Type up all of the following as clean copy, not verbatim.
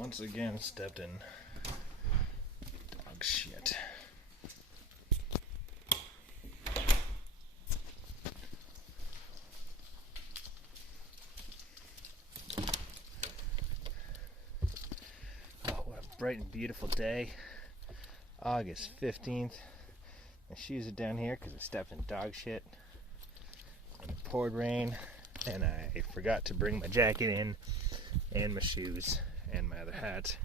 once again stepped in dog shit. Oh, what a bright and beautiful day. August 15th. My shoes are down here because I stepped in dog shit. And it poured rain, and I forgot to bring my jacket in, and my shoes, and my other hat.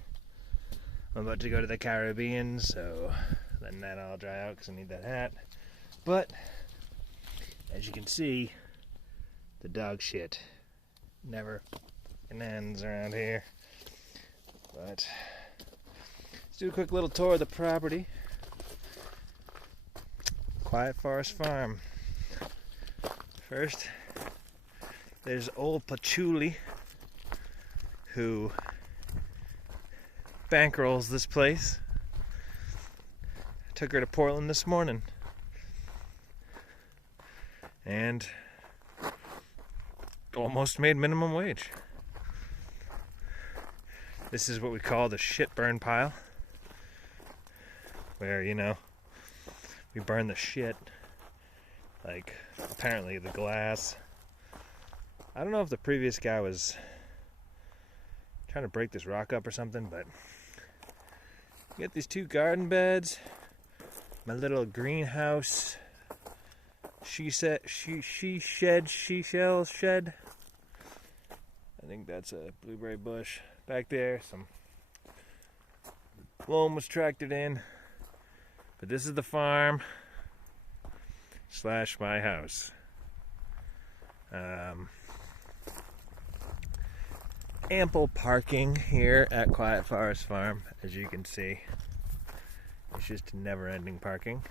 I'm about to go to the Caribbean, so then that'll all dry out because I need that hat. But, as you can see, the dog shit never ends around here. But, let's do a quick little tour of the property. Quiet Forest Farm. First, there's old Patchouli, who bankrolls this place. I took her to Portland this morning, and almost made minimum wage. This is what we call the shit burn pile, where, you know, we burn the shit, like apparently the glass. I don't know if the previous guy was trying to break this rock up or something, but you get these two garden beds, my little greenhouse, seashell shed. I think that's a blueberry bush back there. Some loam was tractored in, but this is the farm / my house. Ample parking here at Quiet Forest Farm, as you can see. It's just never-ending parking.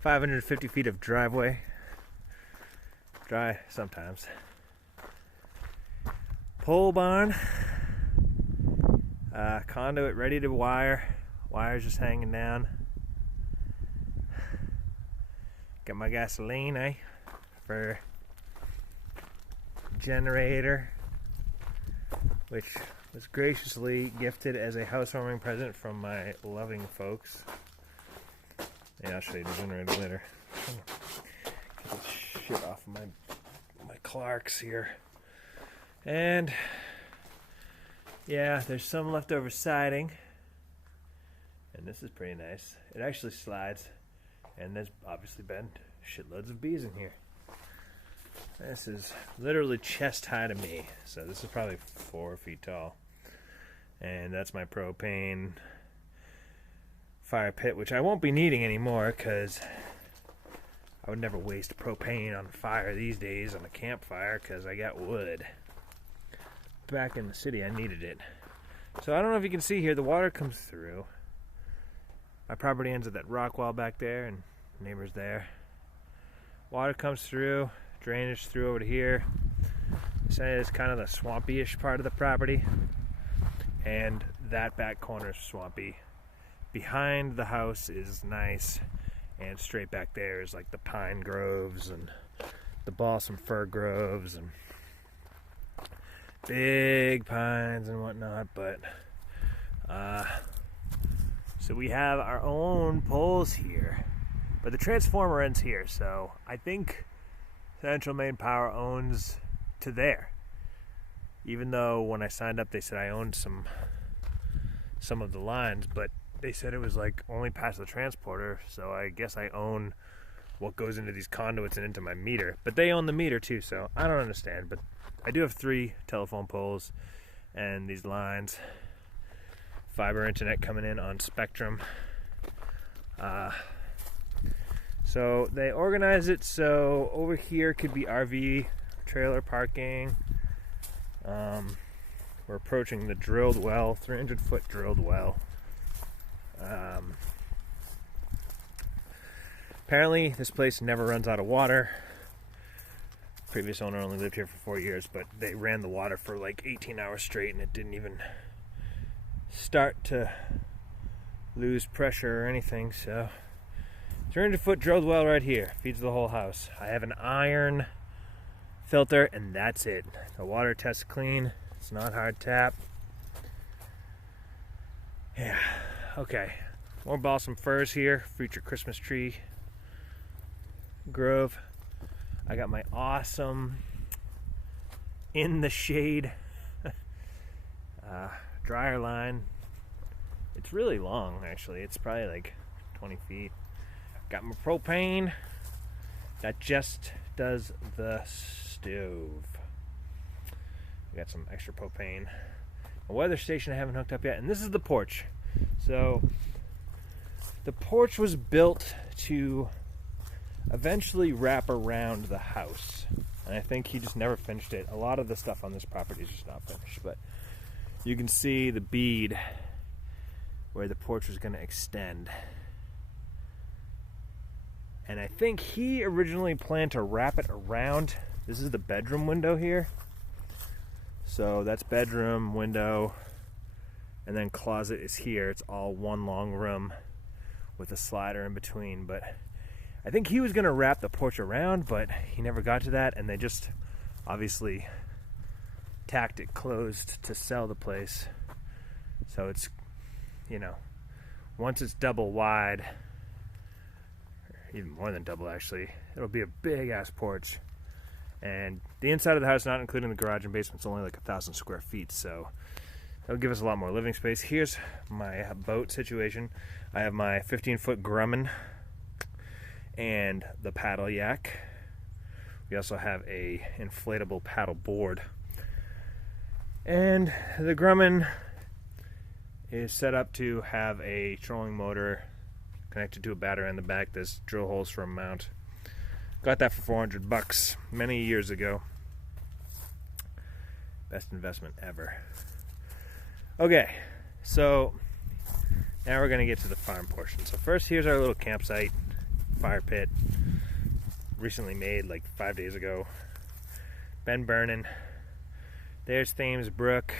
550 feet of driveway. Dry sometimes. Pole barn. Conduit ready to wire. Wires just hanging down. Got my gasoline, for generator, which was graciously gifted as a housewarming present from my loving folks. Yeah, I'll show you the generator later. Get this shit off of my Clarks here. And yeah, there's some leftover siding, and this is pretty nice. It actually slides, and there's obviously been shitloads of bees in here. This is literally chest high to me, so this is probably 4 feet tall. And that's my propane fire pit, which I won't be needing anymore because I would never waste propane on fire these days on a campfire because I got wood. Back in the city, I needed it. So I don't know if you can see here, the water comes through. My property ends at that rock wall back there, and neighbors there. Water comes through. Drainage through over to here. This is kind of the swampy-ish part of the property, and that back corner is swampy. Behind the house is nice, and straight back there is like the pine groves and the balsam fir groves and big pines and whatnot. But so we have our own poles here, but the transformer ends here, so I think Central Maine Power owns to there. Even though when I signed up they said I owned some of the lines, but they said it was like only past the transporter, so I guess I own what goes into these conduits and into my meter. But they own the meter too, so I don't understand. But I do have 3 telephone poles and these lines. Fiber internet coming in on Spectrum. So they organize it so over here could be RV trailer parking. We're approaching the drilled well, 300-foot drilled well. Apparently this place never runs out of water. Previous owner only lived here for 4 years, but they ran the water for like 18 hours straight and it didn't even start to lose pressure or anything. So 300-foot drilled well right here, feeds the whole house. I have an iron filter and that's it. The water tests clean. It's not hard tap. Yeah, okay. More balsam firs here, future Christmas tree grove. I got my awesome in the shade dryer line. It's really long, actually. It's probably like 20 feet. Got my propane. That just does the stove. I got some extra propane. A weather station I haven't hooked up yet, and this is the porch. So the porch was built to eventually wrap around the house, and I think he just never finished it. A lot of the stuff on this property is just not finished, but you can see the bead where the porch was going to extend. And I think he originally planned to wrap it around. This is the bedroom window here. So that's bedroom, window, and then closet is here. It's all one long room with a slider in between. But I think he was going to wrap the porch around, but he never got to that, and they just obviously tacked it closed to sell the place. So it's, you know, once it's double wide, even more than double actually, it'll be a big ass porch. And the inside of the house, not including the garage and basement, is only like 1,000 square feet, so that'll give us a lot more living space. Here's my boat situation. I have my 15-foot Grumman and the paddle yak. We also have a inflatable paddle board. And the Grumman is set up to have a trolling motor connected to a battery in the back. There's drill holes for a mount. Got that for $400 many years ago. Best investment ever. Okay, so now we're gonna get to the farm portion. So first, here's our little campsite, fire pit, recently made like 5 days ago. Been burning. There's Thames Brook,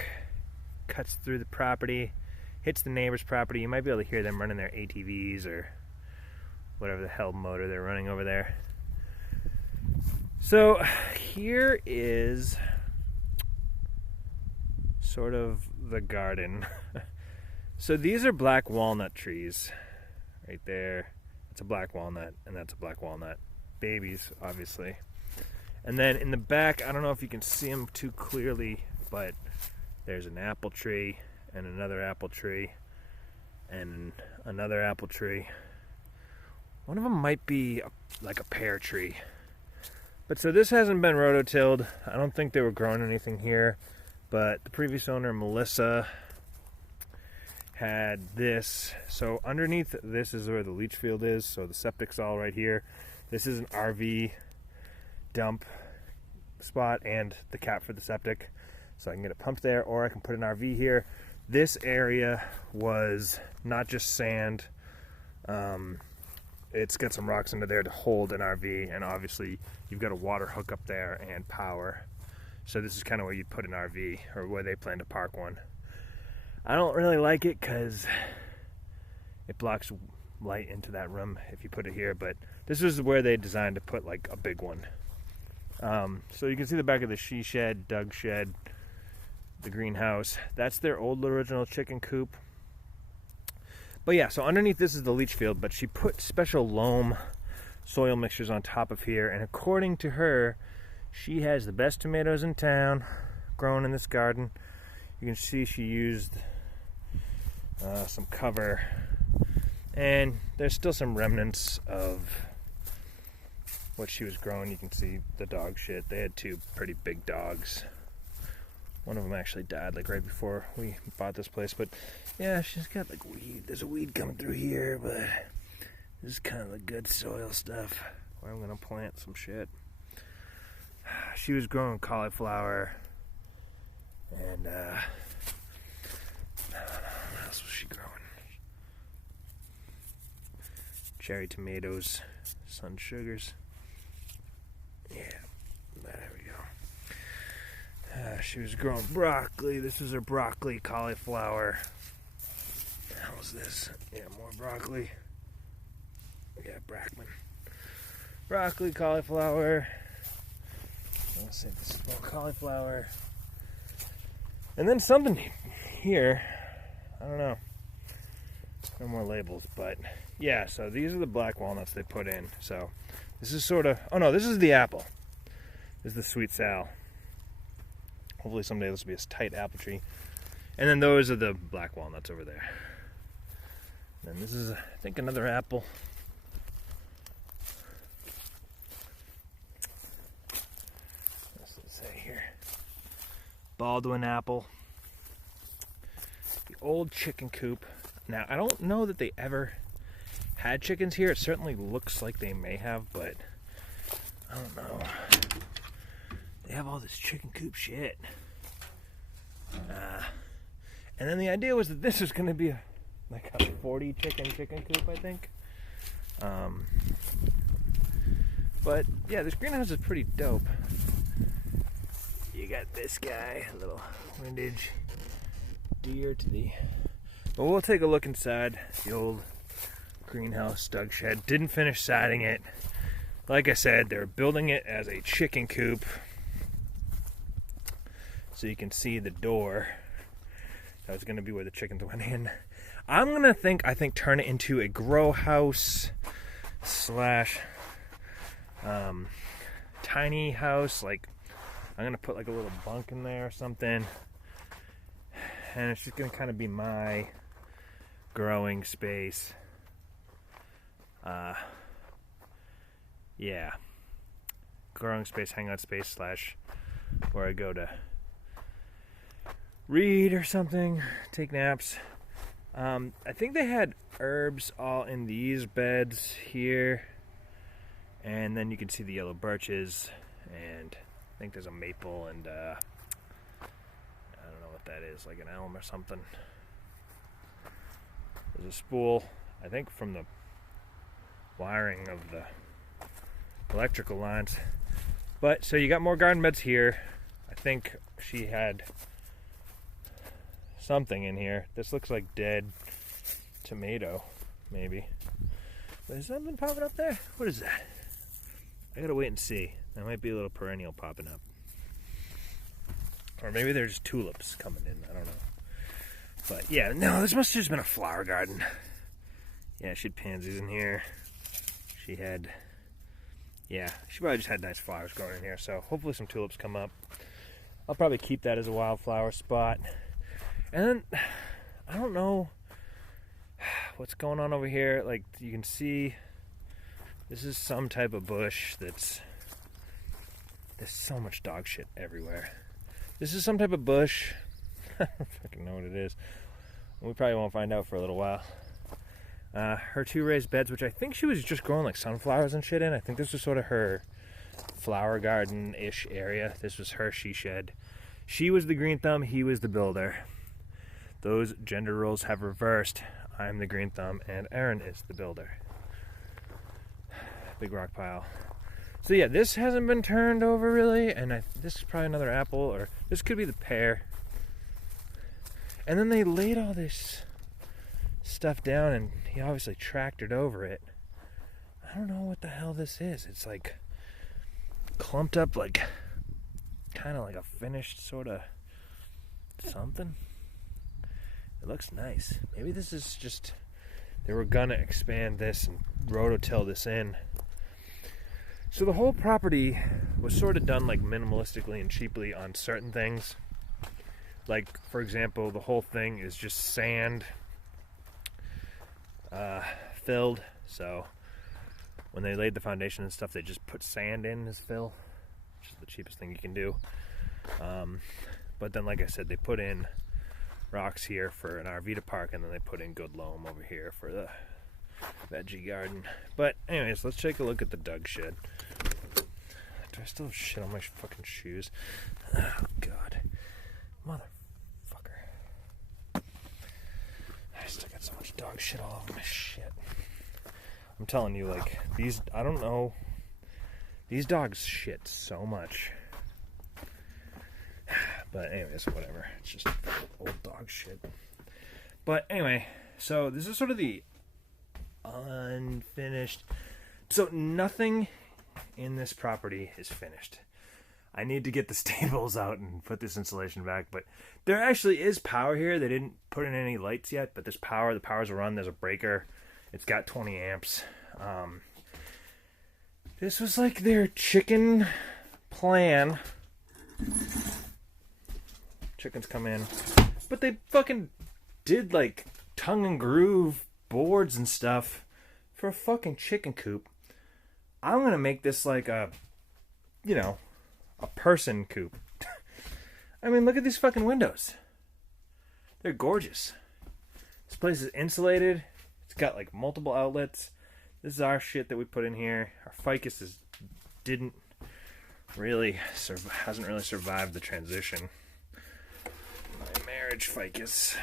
cuts through the property, hits the neighbor's property. You might be able to hear them running their ATVs or whatever the hell motor they're running over there. So here is sort of the garden. So these are black walnut trees right there. That's a black walnut, and that's a black walnut. Babies, obviously. And then in the back, I don't know if you can see them too clearly, but there's an apple tree and another apple tree and another apple tree. One of them might be like a pear tree. But so this hasn't been rototilled. I don't think they were growing anything here, but the previous owner, Melissa, had this. So underneath this is where the leach field is. So the septic's all right here. This is an RV dump spot and the cap for the septic. So I can get it pumped there, or I can put an RV here. This area was not just sand. It's got some rocks under there to hold an RV, and obviously you've got a water hookup there and power. So this is kind of where you'd put an RV, or where they plan to park one. I don't really like it because it blocks light into that room if you put it here, but this is where they designed to put like a big one. So you can see the back of the she shed, Doug shed, the greenhouse. That's their old original chicken coop. But yeah, so underneath this is the leach field, but she put special loam soil mixtures on top of here, and according to her, she has the best tomatoes in town grown in this garden. You can see she used some cover, and there's still some remnants of what she was growing. You can see the dog shit. They had two pretty big dogs. One of them actually died like right before we bought this place, but yeah, she's got like weed. There's a weed coming through here, but this is kind of the good soil stuff where I'm gonna plant some shit. She was growing cauliflower and what else was she growing? Cherry tomatoes, sun sugars. Yeah, there we go. She was growing broccoli. This is her broccoli, cauliflower. How was this? Yeah, more broccoli. Yeah, Brackman. Broccoli, cauliflower. Let's say this is more cauliflower. And then something here. I don't know. No more labels, but yeah, so these are the black walnuts they put in. So this is sort of, oh no, this is the apple. This is the sweet sal. Hopefully someday this will be a tight apple tree. And then those are the black walnuts over there. And this is, I think, another apple. What's it say here? Baldwin apple. The old chicken coop. Now, I don't know that they ever had chickens here. It certainly looks like they may have, but I don't know. They have all this chicken coop shit. And then the idea was that this was going to be like a 40 chicken coop, I think. But yeah, this greenhouse is pretty dope. You got this guy, a little windage deer to the... But we'll take a look inside the old greenhouse Doug shed. Didn't finish siding it. Like I said, they're building it as a chicken coop. So you can see the door. That was going to be where the chickens went in. I'm going to I think turn it into a grow house slash tiny house. Like, I'm going to put like a little bunk in there or something. And it's just going to kind of be my growing space. Yeah. Growing space, hangout space slash where I go to read or something, take naps. I think they had herbs all in these beds here, and then you can see the yellow birches, and I think there's a maple, and I don't know what that is, like an elm or something. There's a spool, I think from the wiring of the electrical lines. But so you got more garden beds here. I think she had something in here. This looks like dead tomato, maybe. But is something popping up there? What is that? I gotta wait and see. There might be a little perennial popping up. Or maybe there's tulips coming in. I don't know. But yeah, no, this must have just been a flower garden. Yeah, she had pansies in here. She had, yeah, she probably just had nice flowers growing in here. So hopefully some tulips come up. I'll probably keep that as a wildflower spot. And then, I don't know what's going on over here. Like, you can see, this is some type of bush there's so much dog shit everywhere. This is some type of bush. I don't fucking know what it is. We probably won't find out for a little while. Her two raised beds, which I think she was just growing like sunflowers and shit in. I think this was sort of her flower garden-ish area. This was her she shed. She was the green thumb, he was the builder. Those gender roles have reversed. I'm the green thumb and Aaron is the builder. Big rock pile. So yeah, this hasn't been turned over really, and this is probably another apple, or this could be the pear. And then they laid all this stuff down, and he obviously tractored over it. I don't know what the hell this is. It's like clumped up, like kind of like a finished sort of something. It looks nice. Maybe this is just, they were gonna expand this and rototill this in. So the whole property was sort of done like minimalistically and cheaply on certain things. Like, for example, the whole thing is just sand filled. So when they laid the foundation and stuff, they just put sand in as fill, which is the cheapest thing you can do. But then, like I said, they put in rocks here for an RV to park, and then they put in good loam over here for the veggie garden. But anyways, let's take a look at the Doug shed. Do I still have shit on my fucking shoes? Oh god, motherfucker! I still got so much dog shit all over my shit. I'm telling you, like, these, I don't know, these dogs shit so much. But anyways, whatever. It's just old dog shit. But anyway, so this is sort of the unfinished. So nothing in this property is finished. I need to get the stables out and put this insulation back. But there actually is power here. They didn't put in any lights yet, but there's power. The power's run. There's a breaker. It's got 20 amps. This was like their chicken plan. Chickens come in. But they fucking did like tongue and groove boards and stuff for a fucking chicken coop. I'm gonna make this like a, you know, a person coop. I mean, look at these fucking windows. They're gorgeous. This place is insulated. It's got like multiple outlets. This is our shit that we put in here. Our ficus hasn't really survived the transition. My marriage ficus.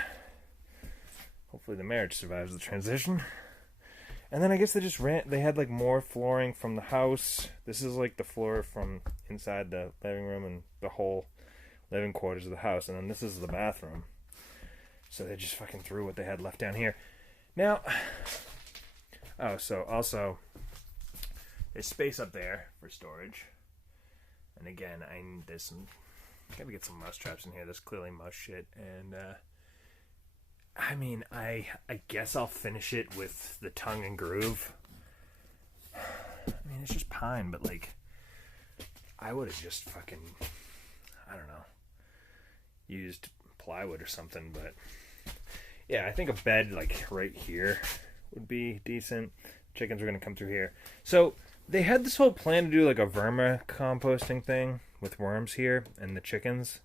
Hopefully the marriage survives the transition. And then I guess they had like more flooring from the house. This is like the floor from inside the living room and the whole living quarters of the house. And then this is the bathroom. So they just fucking threw what they had left down here. Now, so also, there's space up there for storage. And again, gotta get some mouse traps in here. There's clearly mouse shit. And, I mean, I guess I'll finish it with the tongue and groove. I mean, it's just pine, but like, I would have just fucking, I don't know, used plywood or something, but yeah, I think a bed like right here would be decent. Chickens are going to come through here. So they had this whole plan to do like a vermicomposting thing with worms here and the chickens.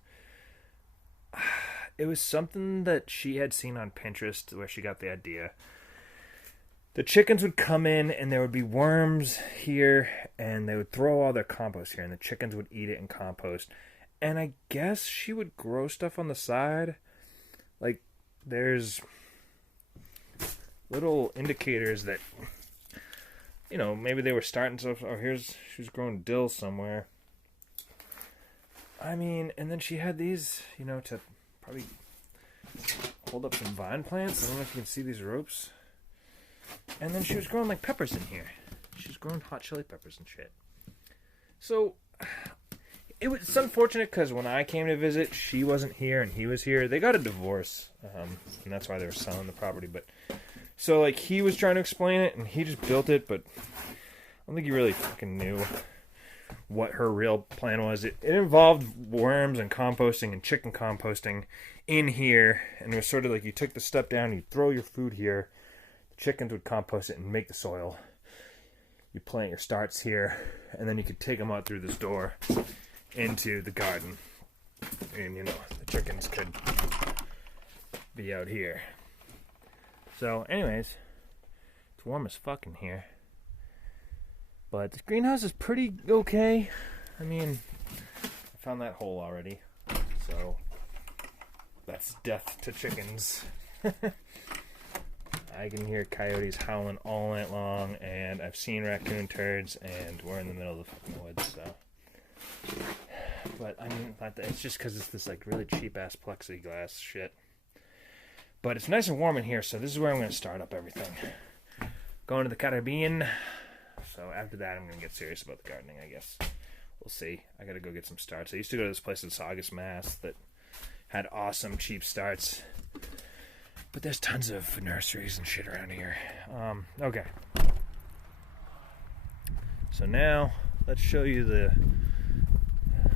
It was something that she had seen on Pinterest where she got the idea. The chickens would come in and there would be worms here and they would throw all their compost here and the chickens would eat it and compost. And I guess she would grow stuff on the side. Like there's little indicators that, you know, maybe they were starting stuff. Oh, she's growing dill somewhere. I mean, and then she had these, you know, to probably hold up some vine plants. I don't know if you can see these ropes. And then she was growing like peppers in here. She was growing hot chili peppers and shit. So it's unfortunate because when I came to visit, she wasn't here and he was here. They got a divorce, and that's why they were selling the property. But so like he was trying to explain it and he just built it, but I don't think he really fucking knew what her real plan was. It involved worms and composting and chicken composting in here, and it was sort of like you took the step down, you throw your food here, the chickens would compost it and make the soil. You plant your starts here, and then you could take them out through this door into the garden, and you know, the chickens could be out here. So anyways, it's warm as fuck in here. But this greenhouse is pretty okay. I mean, I found that hole already. So, that's death to chickens. I can hear coyotes howling all night long, and I've seen raccoon turds, and we're in the middle of the fucking woods, so. But, I mean, it's just because it's this, like, really cheap-ass plexiglass shit. But it's nice and warm in here, so this is where I'm going to start up everything. Going to the Caribbean. So after that, I'm going to get serious about the gardening, I guess. We'll see. I got to go get some starts. I used to go to this place in Saugus, Mass. that had awesome, cheap starts. But there's tons of nurseries and shit around here. Okay. So now, let's show you the...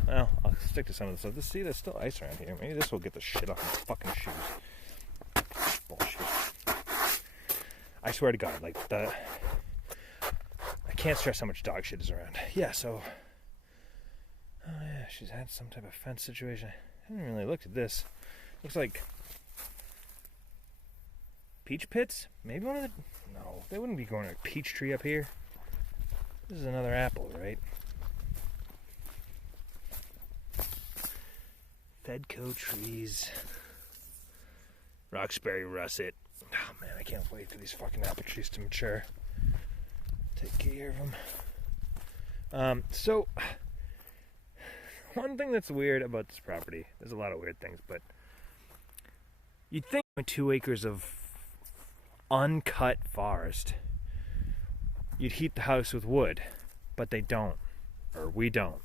Well, I'll stick to some of this stuff. See, there's still ice around here. Maybe this will get the shit off my fucking shoes. Bullshit. I swear to God, like, I can't stress how much dog shit is around. Yeah, so... Oh, yeah, she's had some type of fence situation. I haven't really looked at this. Looks like... peach pits? Maybe one of the... No, they wouldn't be growing a peach tree up here. This is another apple, right? Fedco trees. Roxbury russet. Oh, man, I can't wait for these fucking apple trees to mature. Take care of them. So, one thing that's weird about this property, there's a lot of weird things, but you'd think 2 acres of uncut forest, you'd heat the house with wood, but they don't, or we don't.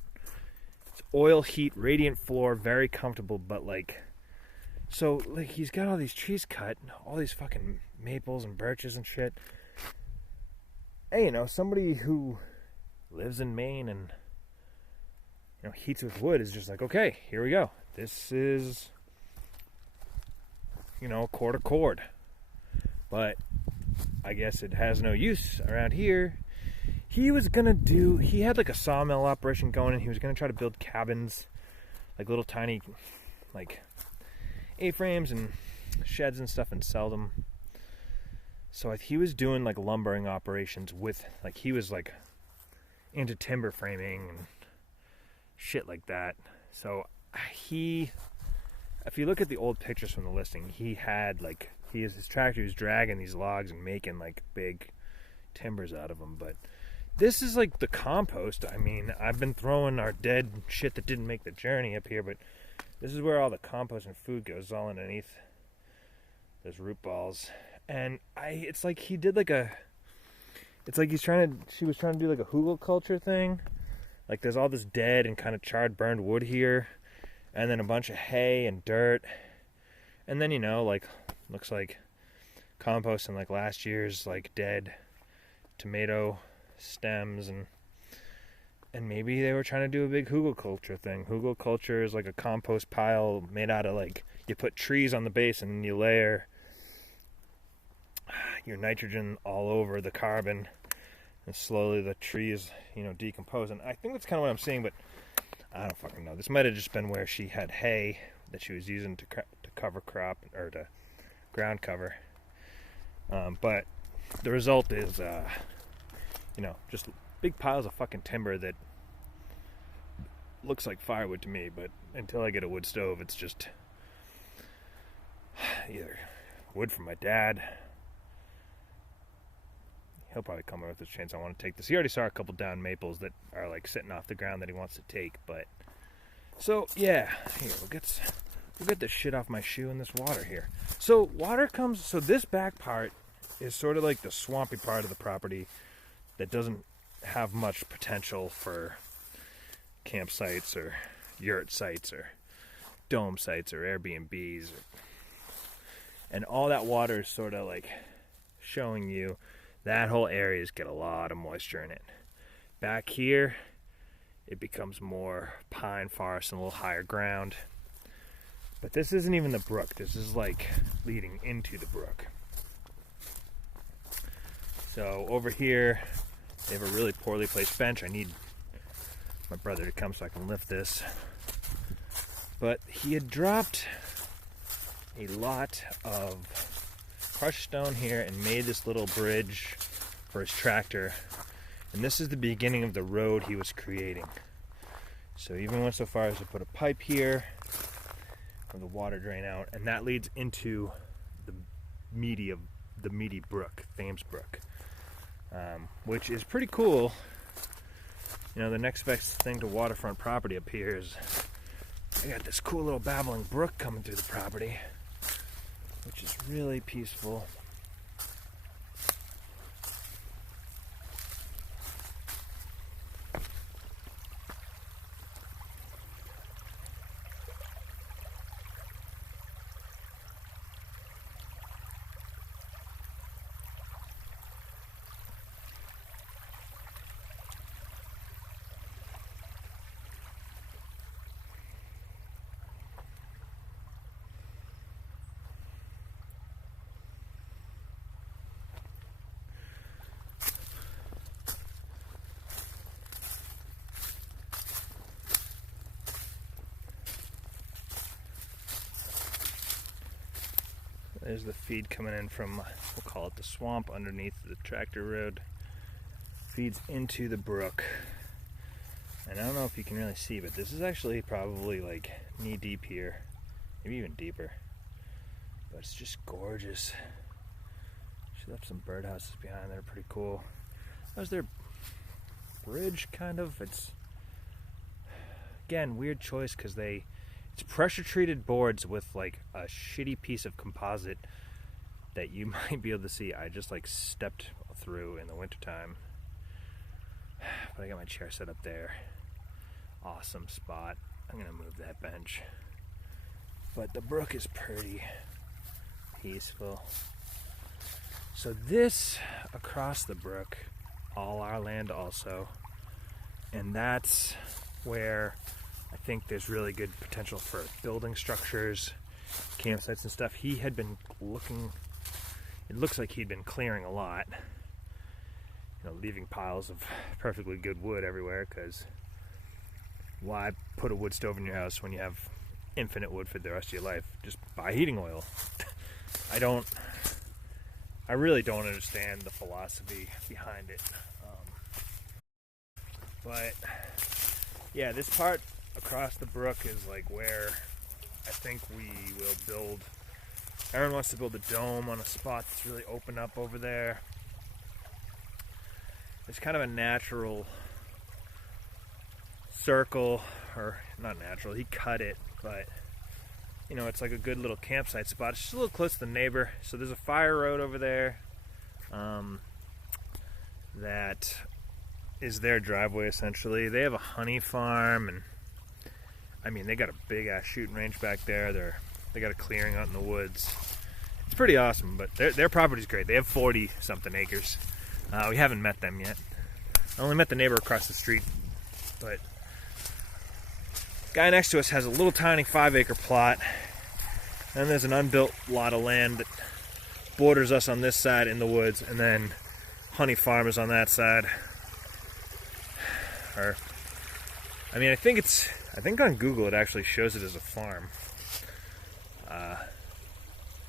It's oil heat, radiant floor, very comfortable, but like, so like he's got all these trees cut, all these fucking maples and birches and shit. Hey, you know, somebody who lives in Maine and, you know, heats with wood is just like, okay, here we go. This is, you know, cord. But I guess it has no use around here. He had like a sawmill operation going, and he was gonna try to build cabins, like little tiny, like A-frames and sheds and stuff, and sell them. So he was doing like lumbering operations with, like, he was like into timber framing and shit like that. So if you look at the old pictures from the listing, he had like, his tractor was dragging these logs and making like big timbers out of them. But this is like the compost. I mean, I've been throwing our dead shit that didn't make the journey up here, but this is where all the compost and food goes, all underneath those root balls. And it's like he did like she was trying to do like a hugelkultur thing. Like there's all this dead and kind of charred, burned wood here, and then a bunch of hay and dirt, and then, you know, like, looks like compost and like last year's like dead tomato stems, and maybe they were trying to do a big hugelkultur thing. Hugelkultur is like a compost pile made out of, like, you put trees on the base and you layer your nitrogen all over the carbon, and slowly the trees, you know, decompose. And I think that's kind of what I'm seeing, but I don't fucking know. This might have just been where she had hay that she was using to cover crop, or to ground cover. But the result is, you know, just big piles of fucking timber that looks like firewood to me. But until I get a wood stove, it's just either wood from my dad. He'll probably come over with his chainsaw. I want to take this. He already saw a couple down maples that are like sitting off the ground that he wants to take. But so yeah, here we'll get this shit off my shoe in this water here. So water comes. So this back part is sort of like the swampy part of the property that doesn't have much potential for campsites or yurt sites or dome sites or Airbnbs, and all that water is sort of like showing you that whole area's get a lot of moisture in it. Back here, it becomes more pine forest and a little higher ground. But this isn't even the brook. This is like leading into the brook. So over here, they have a really poorly placed bench. I need my brother to come so I can lift this. But he had dropped a lot of crushed stone here and made this little bridge for his tractor. And this is the beginning of the road he was creating. So he even went so far as to put a pipe here for the water drain out, and that leads into the meaty brook, Thames Brook, which is pretty cool. You know, the next best thing to waterfront property up here is I got this cool little babbling brook coming through the property, which is really peaceful. There's the feed coming in from, we'll call it the swamp underneath the tractor road. Feeds into the brook. And I don't know if you can really see, but this is actually probably like knee deep here. Maybe even deeper. But it's just gorgeous. She left some birdhouses behind that are pretty cool. That was their bridge, kind of. It's, again, weird choice because it's pressure treated boards with like a shitty piece of composite that you might be able to see. I just like stepped through in the wintertime. But I got my chair set up there. awesome spot. I'm gonna move that bench. But the brook is pretty peaceful. So this across the brook, all our land also, and that's where I think there's really good potential for building structures, campsites and stuff. He had been looking, it looks like he'd been clearing a lot, leaving piles of perfectly good wood everywhere, because why put a wood stove in your house when you have infinite wood for the rest of your life? Just buy heating oil. I really don't understand the philosophy behind it. But yeah, this part across the brook is like where I think we will build. Aaron wants to build a dome on a spot that's really open up over there. It's kind of a natural circle, or not natural, he cut it, but it's like a good little campsite spot. It's just a little close to the neighbor. So there's a fire road over there that is their driveway essentially. They have a honey farm, and they got a big ass shooting range back there. They got a clearing out in the woods. It's pretty awesome, but their property's great. They have 40 something acres. We haven't met them yet. I only met the neighbor across the street, but guy next to us has a little tiny 5-acre plot, and there's an unbuilt lot of land that borders us on this side in the woods, and then honey farm is on that side. I think on Google it actually shows it as a farm.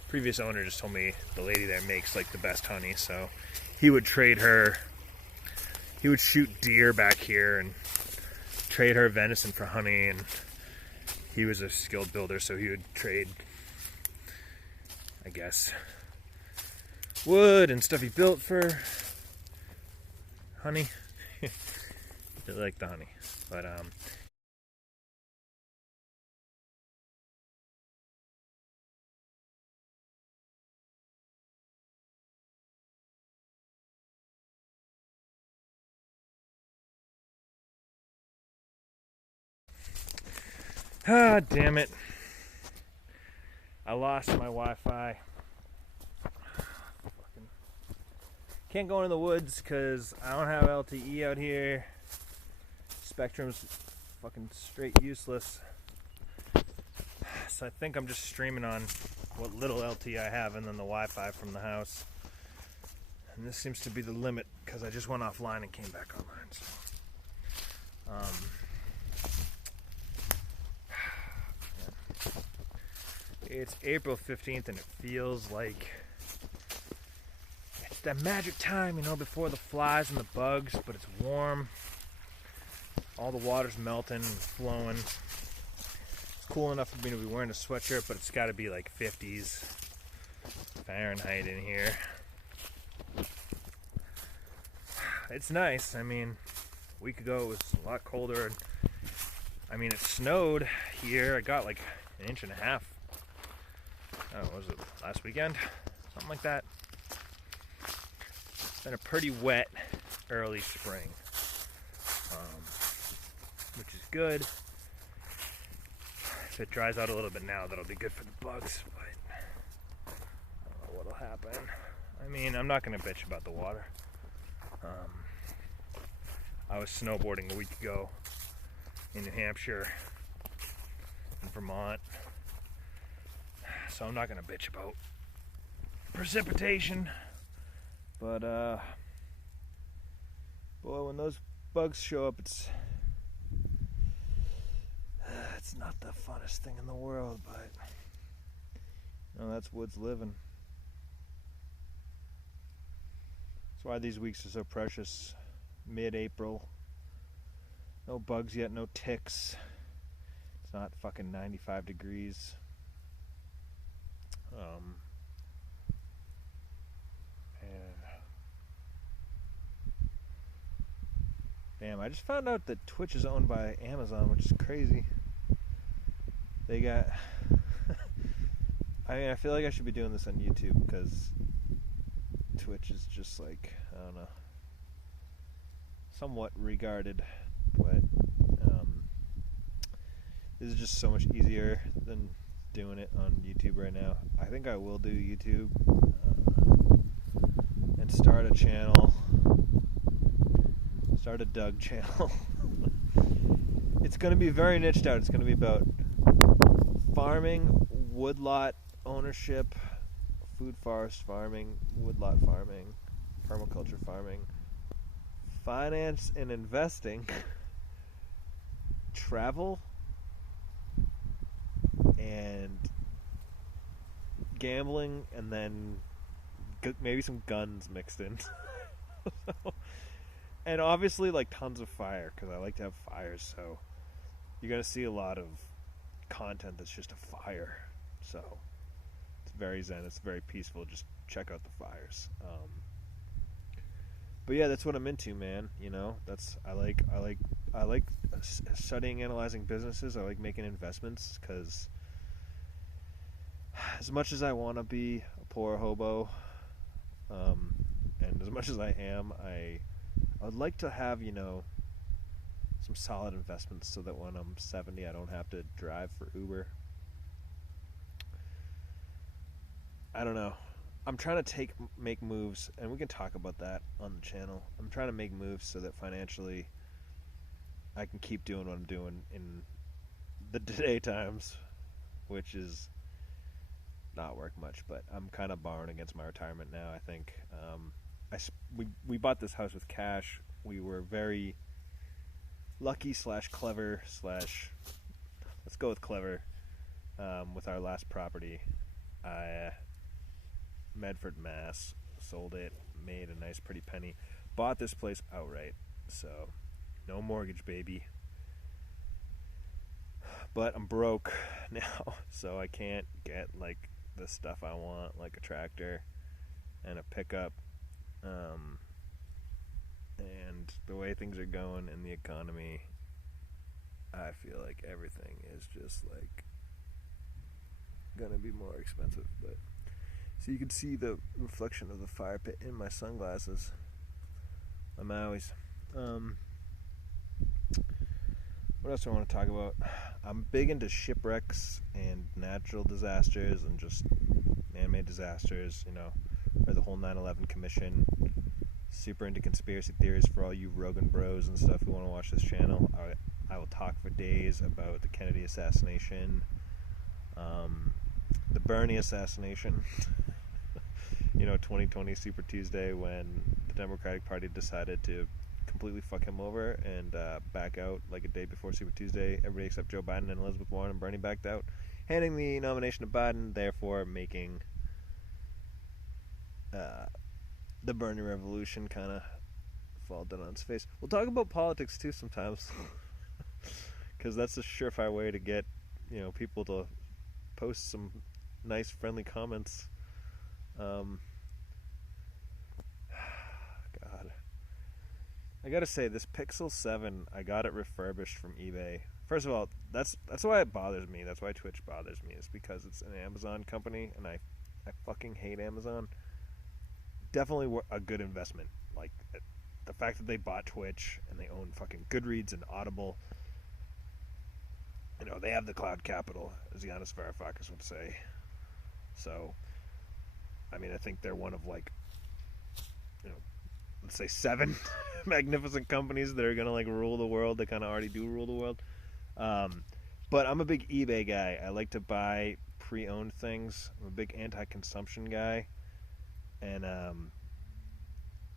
Previous owner just told me the lady there makes like the best honey, so he would trade her. He would shoot deer back here and trade her venison for honey, and he was a skilled builder, so he would trade, I guess, wood and stuff he built for honey. They like the honey, but damn it. I lost my Wi-Fi. Can't go into the woods because I don't have LTE out here. Spectrum's fucking straight useless. So I think I'm just streaming on what little LTE I have and then the Wi-Fi from the house. And this seems to be the limit because I just went offline and came back online. So, it's April 15th and it feels like it's that magic time, before the flies and the bugs, but it's warm. All the water's melting and flowing. It's cool enough for me to be wearing a sweatshirt, but it's got to be like 50s Fahrenheit in here. It's nice. A week ago it was a lot colder. It snowed here. I got like an inch and a half. What was it, last weekend? Something like that. It's been a pretty wet early spring, which is good. If it dries out a little bit now, that'll be good for the bugs, but I don't know what'll happen. I'm not going to bitch about the water. I was snowboarding a week ago in New Hampshire and Vermont, so I'm not going to bitch about precipitation, but boy, when those bugs show up, it's not the funnest thing in the world, but that's woods living. That's why these weeks are so precious. Mid-April, no bugs yet, no ticks. It's not fucking 95 degrees. Damn, I just found out that Twitch is owned by Amazon, which is crazy. They got I feel like I should be doing this on YouTube because Twitch is just like, I don't know, somewhat regarded, but This is just so much easier than doing it on YouTube right now. I think I will do YouTube and start a channel. Start a Doug channel. It's going to be very niched out. It's going to be about farming, woodlot ownership, food forest farming, woodlot farming, permaculture farming, finance and investing, travel, and gambling, and then maybe some guns mixed in. And obviously, like, tons of fire, because I like to have fires, so you're going to see a lot of content that's just a fire. So it's very zen, it's very peaceful. Just check out the fires. But yeah, that's what I'm into, man. You know, I like studying, analyzing businesses. I like making investments, because as much as I want to be a poor hobo, and as much as I am, I would like to have, you know, some solid investments, so that when I'm 70, I don't have to drive for Uber. I don't know. I'm trying to make moves, and we can talk about that on the channel. I'm trying to make moves so that financially I can keep doing what I'm doing in the today times, which is not work much, but I'm kind of borrowing against my retirement now, I think. We bought this house with cash. We were very lucky / clever / let's go with clever, with our last property. Medford, Mass. Sold it, made a nice pretty penny. Bought this place outright, so no mortgage, baby. But I'm broke now, so I can't get, like, the stuff I want, like a tractor and a pickup. And the way things are going in the economy, I feel like everything is just, like, gonna be more expensive. But so you can see the reflection of the fire pit in my sunglasses, my Maui's. What else do I want to talk about? I'm big into shipwrecks and natural disasters and just man-made disasters, you know, or the whole 9/11 Commission. Super into conspiracy theories for all you Rogan bros and stuff who want to watch this channel. I will talk for days about the Kennedy assassination, the Bernie assassination, you know, 2020 Super Tuesday, when the Democratic Party decided to completely fuck him over and back out like a day before Super Tuesday. Everybody except Joe Biden and Elizabeth Warren and Bernie backed out, handing the nomination to Biden, therefore making the Bernie revolution kind of fall down on its face. We'll talk about politics too sometimes, because that's a surefire way to get, you know, people to post some nice friendly comments. God, I gotta say, this Pixel 7, I got it refurbished from eBay. First of all, that's why it bothers me. That's why Twitch bothers me, is because it's an Amazon company, and I fucking hate Amazon. Definitely a good investment. Like, the fact that they bought Twitch and they own fucking Goodreads and Audible. You know, they have the cloud capital, as Giannis Varoufakis would say. So, I mean, I think they're one of, like, you know, let's say 7 magnificent companies that are gonna, like, rule the world. They kind of already do rule the world. But I'm a big eBay guy. I like to buy pre-owned things. I'm a big anti-consumption guy. And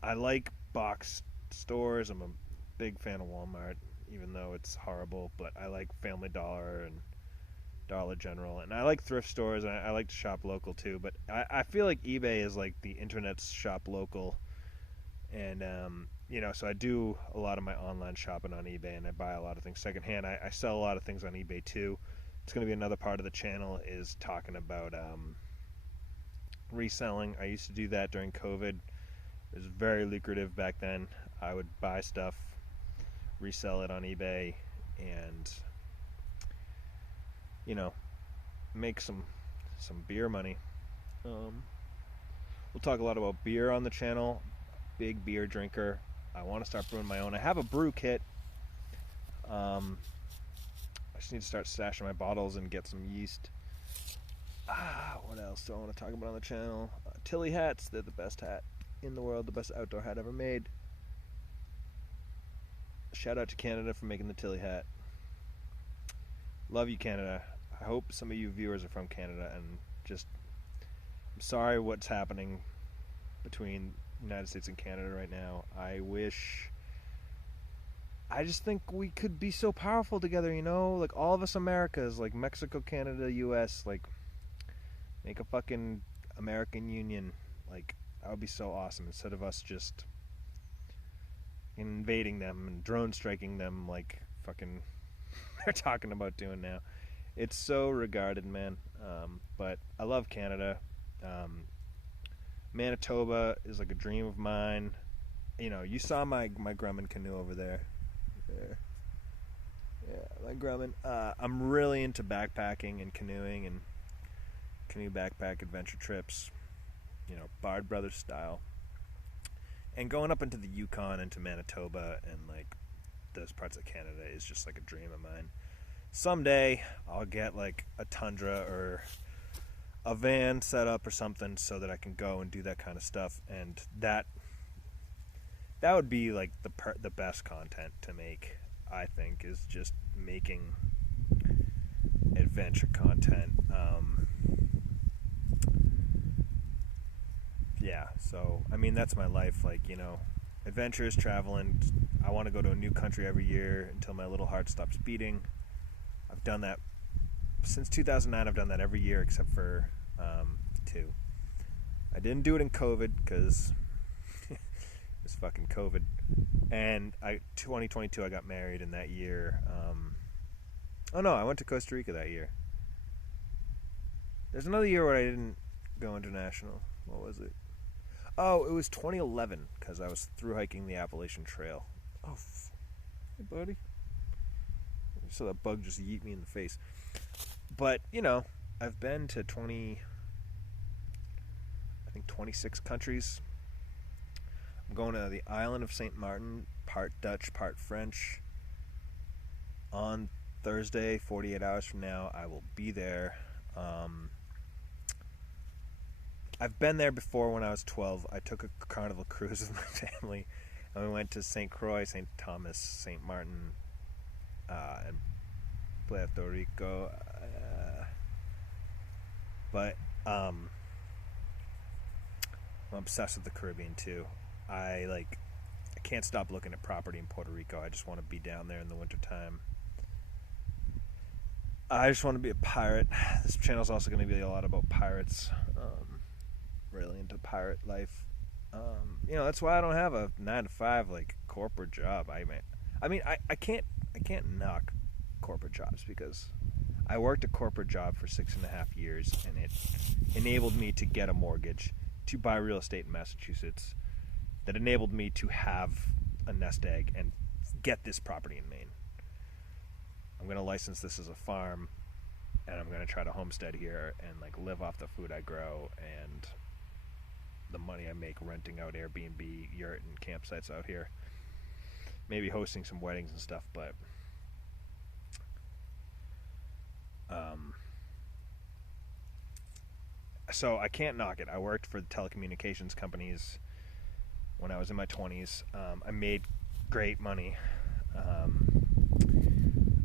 I like box stores. I'm a big fan of Walmart, even though it's horrible. But I like Family Dollar and Dollar General. And I like thrift stores. And I like to shop local, too. But I feel like eBay is like the internet's shop local. And, you know, so I do a lot of my online shopping on eBay. And I buy a lot of things secondhand. I sell a lot of things on eBay, too. It's going to be another part of the channel, is talking about reselling. I used to do that during COVID. It was very lucrative back then. I would buy stuff, resell it on eBay, and, you know, make some beer money. We'll talk a lot about beer on the channel. Big beer drinker. I want to start brewing my own. I have a brew kit. I just need to start stashing my bottles and get some yeast. What else do I want to talk about on the channel? Tilly hats. They're the best hat in the world, the best outdoor hat ever made. Shout out to Canada for making the Tilly hat. Love you, Canada. I hope some of you viewers are from Canada, and just, I'm sorry what's happening between the United States and Canada right now. I just think we could be so powerful together, you know? Like, all of us Americas, like Mexico, Canada, US, like, make a fucking American Union. Like, that would be so awesome, instead of us just invading them and drone striking them like fucking they're talking about doing now. It's so regarded, man. But I love Canada. Manitoba is like a dream of mine. You know, you saw my Grumman canoe over there. Yeah, my Grumman. I'm really into backpacking and canoeing and canoe backpack adventure trips. You know, Bard Brothers style. And going up into the Yukon, into Manitoba, and like those parts of Canada is just like a dream of mine. Someday I'll get like a Tundra or a van set up or something so that I can go and do that kind of stuff, and that would be like the best content to make. I think is just making adventure content. Yeah, so I mean that's my life. Like, you know, adventures, traveling. I want to go to a new country every year until my little heart stops beating. I've done that since 2009. I've done that every year except for 2. I didn't do it in COVID because it was fucking COVID. And 2022 I got married, and that year, oh no, I went to Costa Rica that year. There's another year where I didn't go international. What was it? Oh, it was 2011 because I was through hiking the Appalachian Trail. Oh, hey buddy. I saw that bug just yeet me in the face. But, you know, I've been to 26 countries. I'm going to the island of St. Martin, part Dutch, part French. On Thursday, 48 hours from now, I will be there. I've been there before when I was 12. I took a Carnival cruise with my family, and we went to St. Croix, St. Thomas, St. Martin, and Puerto Rico. But I'm obsessed with the Caribbean too. I can't stop looking at property in Puerto Rico. I just want to be down there in the wintertime. I just want to be a pirate. This channel is also going to be a lot about pirates. Really into pirate life. You know, that's why I don't have a 9-to-5 like corporate job. I can't knock corporate jobs because I worked a corporate job for 6.5 years, and it enabled me to get a mortgage, to buy real estate in Massachusetts, that enabled me to have a nest egg and get this property in Maine. I'm going to license this as a farm, and I'm going to try to homestead here and like live off the food I grow and the money I make renting out Airbnb, yurt, and campsites out here. Maybe hosting some weddings and stuff, but so I can't knock it. I worked for the telecommunications companies when I was in my 20s. I made great money.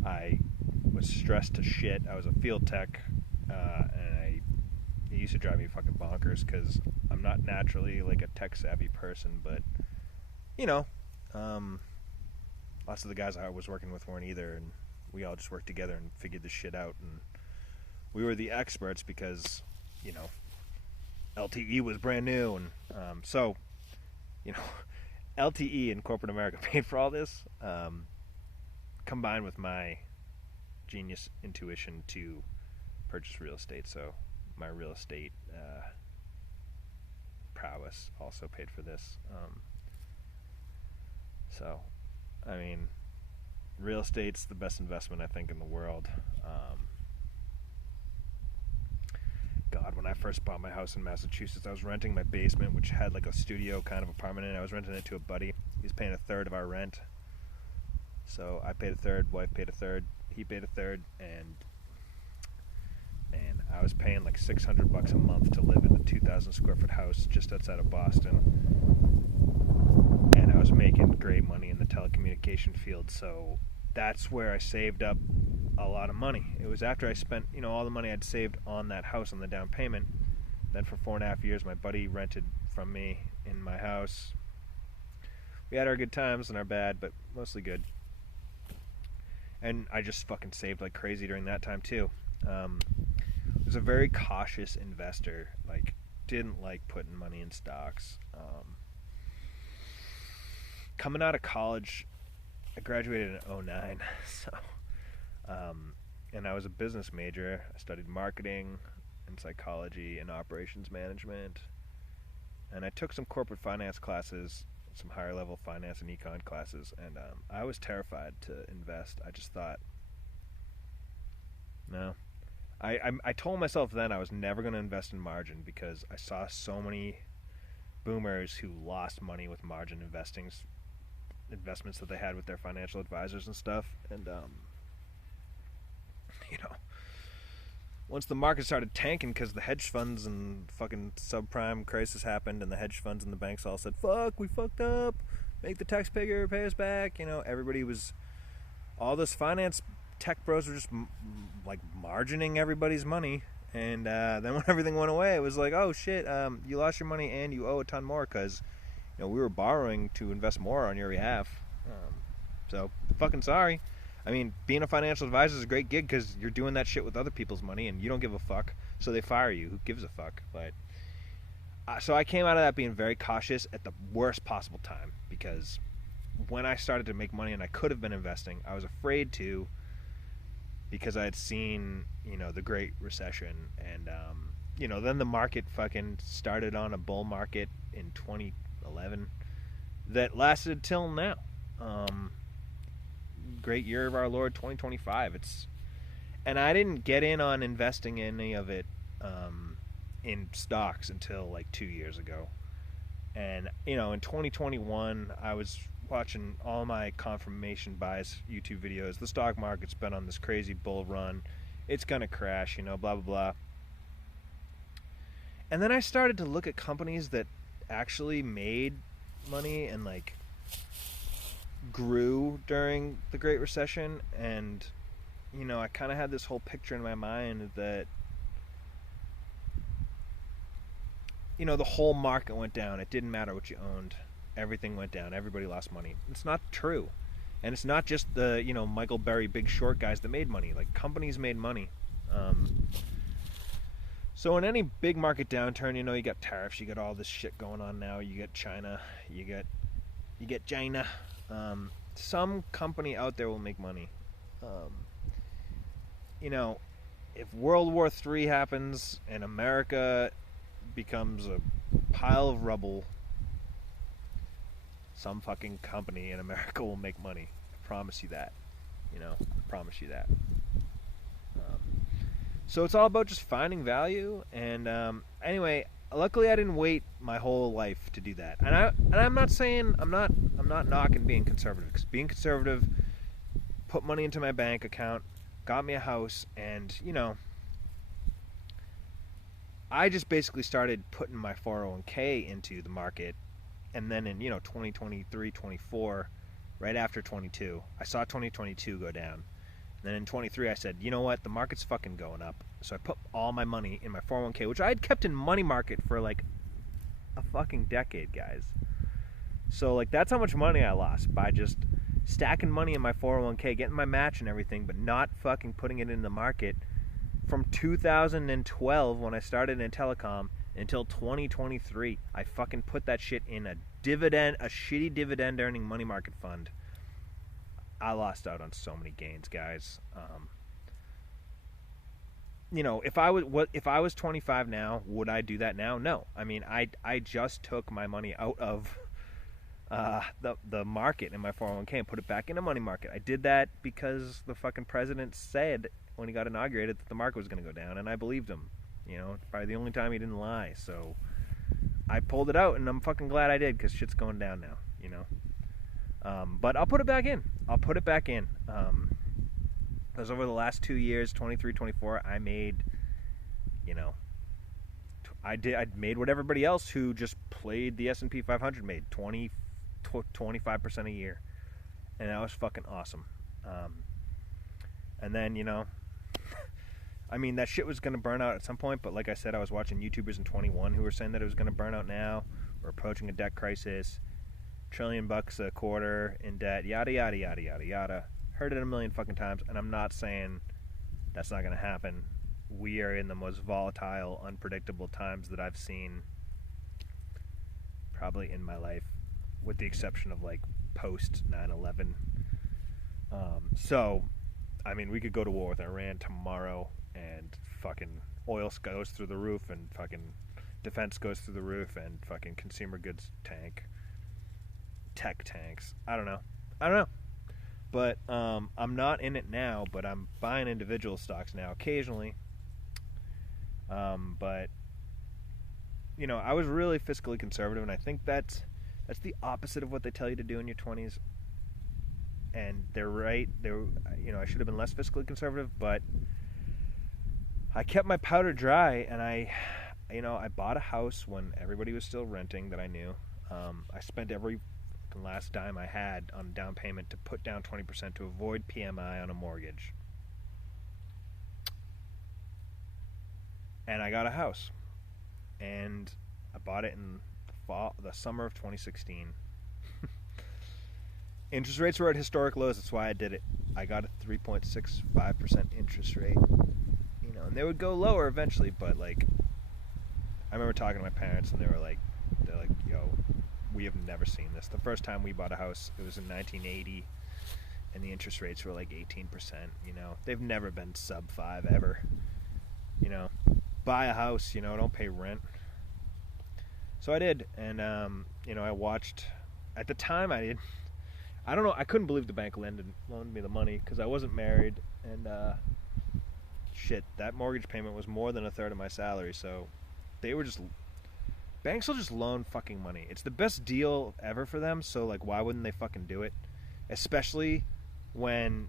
I was stressed to shit. I was a field tech, and it used to drive me fucking bonkers because I'm not naturally like a tech savvy person, but you know, lots of the guys I was working with weren't either, and we all just worked together and figured this shit out, and we were the experts because, you know, LTE was brand new, and so, you know, LTE and corporate America paid for all this, combined with my genius intuition to purchase real estate. So my real estate prowess also paid for this. So, I mean, real estate's the best investment I think in the world. God, when I first bought my house in Massachusetts, I was renting my basement, which had like a studio kind of apartment in it. I was renting it to a buddy. He was paying 1/3 of our rent. So I paid 1/3, wife paid 1/3. he paid a third, and man, I was paying like $600 a month to live in a 2,000 square foot house just outside of Boston, and I was making great money in the telecommunication field. So that's where I saved up a lot of money. It was after I spent, all the money I'd saved on that house on the down payment. Then for 4.5 years, my buddy rented from me in my house. We had our good times and our bad, but mostly good. And I just fucking saved like crazy during that time too. I was a very cautious investor. Like, didn't like putting money in stocks. Coming out of college, I graduated in 2009, so and I was a business major. I studied marketing and psychology and operations management, and I took some corporate finance classes, some higher level finance and econ classes, and I was terrified to invest. I just thought, no. I told myself then I was never going to invest in margin because I saw so many boomers who lost money with margin investments that they had with their financial advisors and stuff. And once the market started tanking because the hedge funds and fucking subprime crisis happened, and the hedge funds and the banks all said, fuck, we fucked up, make the taxpayer pay us back, everybody was, all this finance tech bros were just like margining everybody's money. And then when everything went away, it was like, oh shit, you lost your money and you owe a ton more because we were borrowing to invest more on your behalf. So fucking sorry. I mean, being a financial advisor is a great gig because you're doing that shit with other people's money and you don't give a fuck, so they fire you. Who gives a fuck? But so I came out of that being very cautious at the worst possible time, because when I started to make money and I could have been investing, I was afraid to, because I had seen, the Great Recession, and then the market fucking started on a bull market in 2011 that lasted till now. Great year of our Lord 2025. And I didn't get in on investing any of it in stocks until like 2 years ago. And in 2021 I was watching all my confirmation bias YouTube videos. The stock market's been on this crazy bull run, it's gonna crash, blah blah blah. And then I started to look at companies that actually made money and like grew during the Great Recession, and I kind of had this whole picture in my mind that the whole market went down. It didn't matter what you owned, everything went down, everybody lost money. It's not true. And it's not just the Michael Burry Big Short guys that made money. Like, companies made money. So in any big market downturn, you got tariffs, you got all this shit going on now, you get China, you get China. Some company out there will make money. If World War III happens and America becomes a pile of rubble, some fucking company in America will make money. I promise you that. I promise you that. So it's all about just finding value. And anyway, luckily I didn't wait my whole life to do that. And I'm not saying, I'm not knocking being conservative, because being conservative put money into my bank account, got me a house, and I just basically started putting my 401k into the market. And then in 2023, 24, right after 22, I saw 2022 go down. And then in 23 I said, you know what, the market's fucking going up. So I put all my money in my 401k, which I had kept in money market for like a fucking decade, guys. So like, that's how much money I lost by just stacking money in my 401k, getting my match and everything, but not fucking putting it in the market from 2012 when I started in telecom until 2023. I fucking put that shit in a shitty dividend earning money market fund. I lost out on so many gains, guys. If I was 25 now, would I do that now? No. I mean, I just took my money out of the market in my 401k and put it back in a money market. I did that because the fucking president said when he got inaugurated that the market was going to go down, and I believed him. It's probably the only time he didn't lie. So I pulled it out, and I'm fucking glad I did, because shit's going down now. But I'll put it back in. Because over the last 2 years, 23, 24, I made, you know, I made what everybody else who just played the S&P 500 made, 25% a year. And that was fucking awesome. And then, I mean, that shit was going to burn out at some point, but like I said, I was watching YouTubers in 21 who were saying that it was going to burn out now. We're approaching a debt crisis, $1 trillion a quarter in debt, yada, yada, yada, yada, yada. Heard it a million fucking times, and I'm not saying that's not going to happen. We are in the most volatile, unpredictable times that I've seen probably in my life, with the exception of like post 9/11. So, I mean, we could go to war with Iran tomorrow, and fucking oil goes through the roof, and fucking defense goes through the roof, and fucking consumer goods tech tanks. I don't know. But I'm not in it now, but I'm buying individual stocks now occasionally. But I was really fiscally conservative, and I think that's the opposite of what they tell you to do in your 20s. And they're right. I should have been less fiscally conservative, but I kept my powder dry, and I bought a house when everybody was still renting that I knew. I spent every last dime I had on down payment to put down 20% to avoid PMI on a mortgage. And I got a house. And I bought it in the summer of 2016. Interest rates were at historic lows. That's why I did it. I got a 3.65% interest rate. And they would go lower eventually, but like, I remember talking to my parents, and they're like, yo, we have never seen this. The first time we bought a house, it was in 1980, and the interest rates were like 18%. They've never been sub 5 ever. Buy a house, don't pay rent. So I did, and I watched. At the time, I don't know. I couldn't believe the bank loaned me the money because I wasn't married, and shit, that mortgage payment was more than a third of my salary. So they were just. Banks will just loan fucking money. It's the best deal ever for them, so like, why wouldn't they fucking do it? Especially when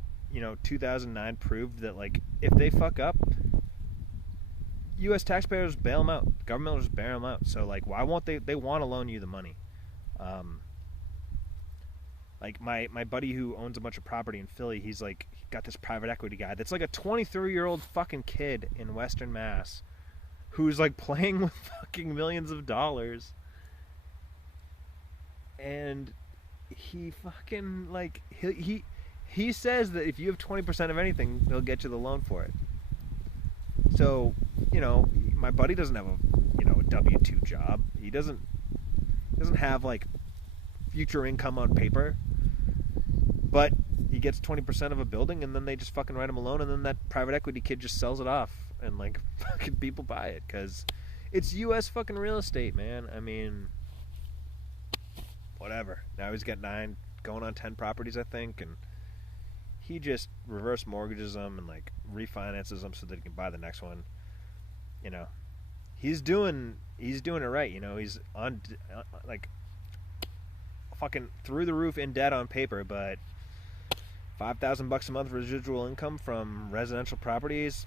2009 proved that, like, if they fuck up, U.S. taxpayers bail them out. The government will just bail them out. So like, why won't they want to loan you the money? Like my buddy who owns a bunch of property in Philly, he got this private equity guy that's like a 23-year-old fucking kid in Western Mass who's like playing with fucking millions of dollars. And he fucking like he says that if you have 20% of anything, they'll get you the loan for it. So, my buddy doesn't have a W-2 job. He doesn't have like future income on paper. But he gets 20% of a building, and then they just fucking write him a loan, and then that private equity kid just sells it off, and like fucking people buy it because it's U.S. fucking real estate, man. I mean, whatever. Now he's got 9 going on 10 properties, I think, and he just reverse mortgages them and like refinances them so that he can buy the next one. He's doing it right. He's on like fucking through the roof in debt on paper, but $5,000 a month residual income from residential properties.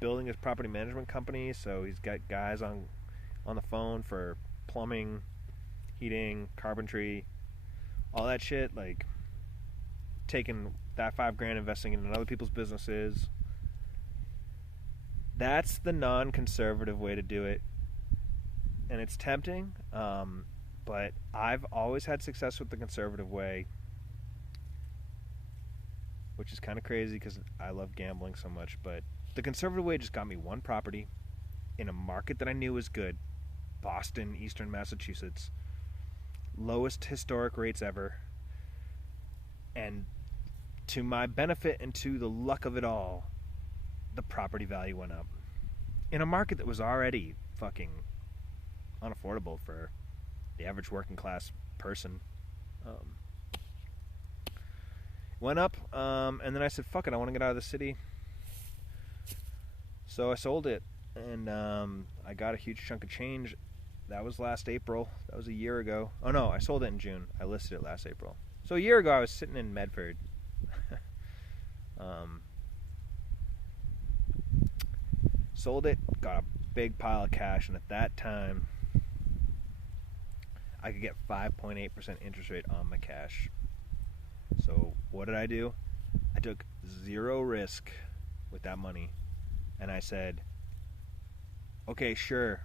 Building his property management company, so he's got guys on the phone for plumbing, heating, carpentry, all that shit. Like, taking that $5,000, investing it in other people's businesses. That's the non-conservative way to do it, and it's tempting. But I've always had success with the conservative way, which is kind of crazy because I love gambling so much. But the conservative way just got me one property in a market that I knew was good, Boston, Eastern Massachusetts, lowest historic rates ever, and to my benefit and to the luck of it all, the property value went up in a market that was already fucking unaffordable for the average working class person. Went up, and then I said, fuck it, I want to get out of the city. So I sold it, and I got a huge chunk of change. That was last April. That was a year ago. Oh no, I sold it in June. I listed it last April. So a year ago I was sitting in Medford Sold it, got a big pile of cash, and at that time, I could get 5.8% interest rate on my cash. So what did I do? I took zero risk with that money, and I said, okay, sure,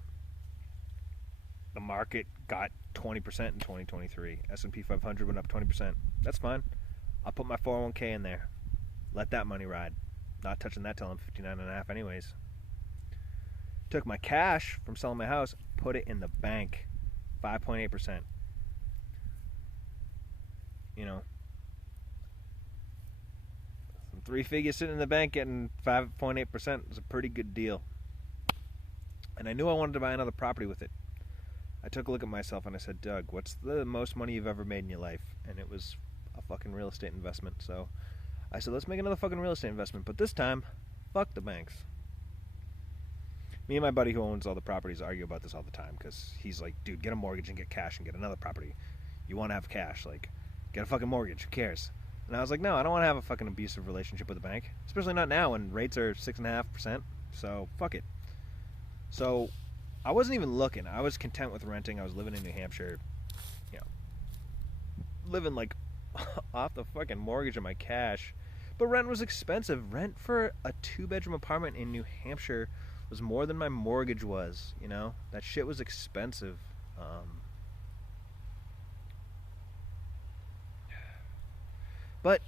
the market got 20% in 2023. S&P 500 went up 20%. That's fine. I'll put my 401k in there. Let that money ride. Not touching that till I'm 59 and a half anyways. Took my cash from selling my house, put it in the bank. 5.8%. You know, some 3 figures sitting in the bank getting 5.8% is a pretty good deal. And I knew I wanted to buy another property with it. I took a look at myself and I said, Doug, what's the most money you've ever made in your life? And it was a fucking real estate investment. So I said, let's make another fucking real estate investment. But this time, fuck the banks. Me and my buddy who owns all the properties argue about this all the time because he's like, dude, get a mortgage and get cash and get another property. You want to have cash. Like, get a fucking mortgage. Who cares? And I was like, no, I don't want to have a fucking abusive relationship with the bank. Especially not now when rates are 6.5%. So, fuck it. So, I wasn't even looking. I was content with renting. I was living in New Hampshire. You know, living like off the fucking mortgage of my cash. But rent was expensive. Rent for a 2-bedroom apartment in New Hampshire was more than my mortgage was, you know? That shit was expensive. But,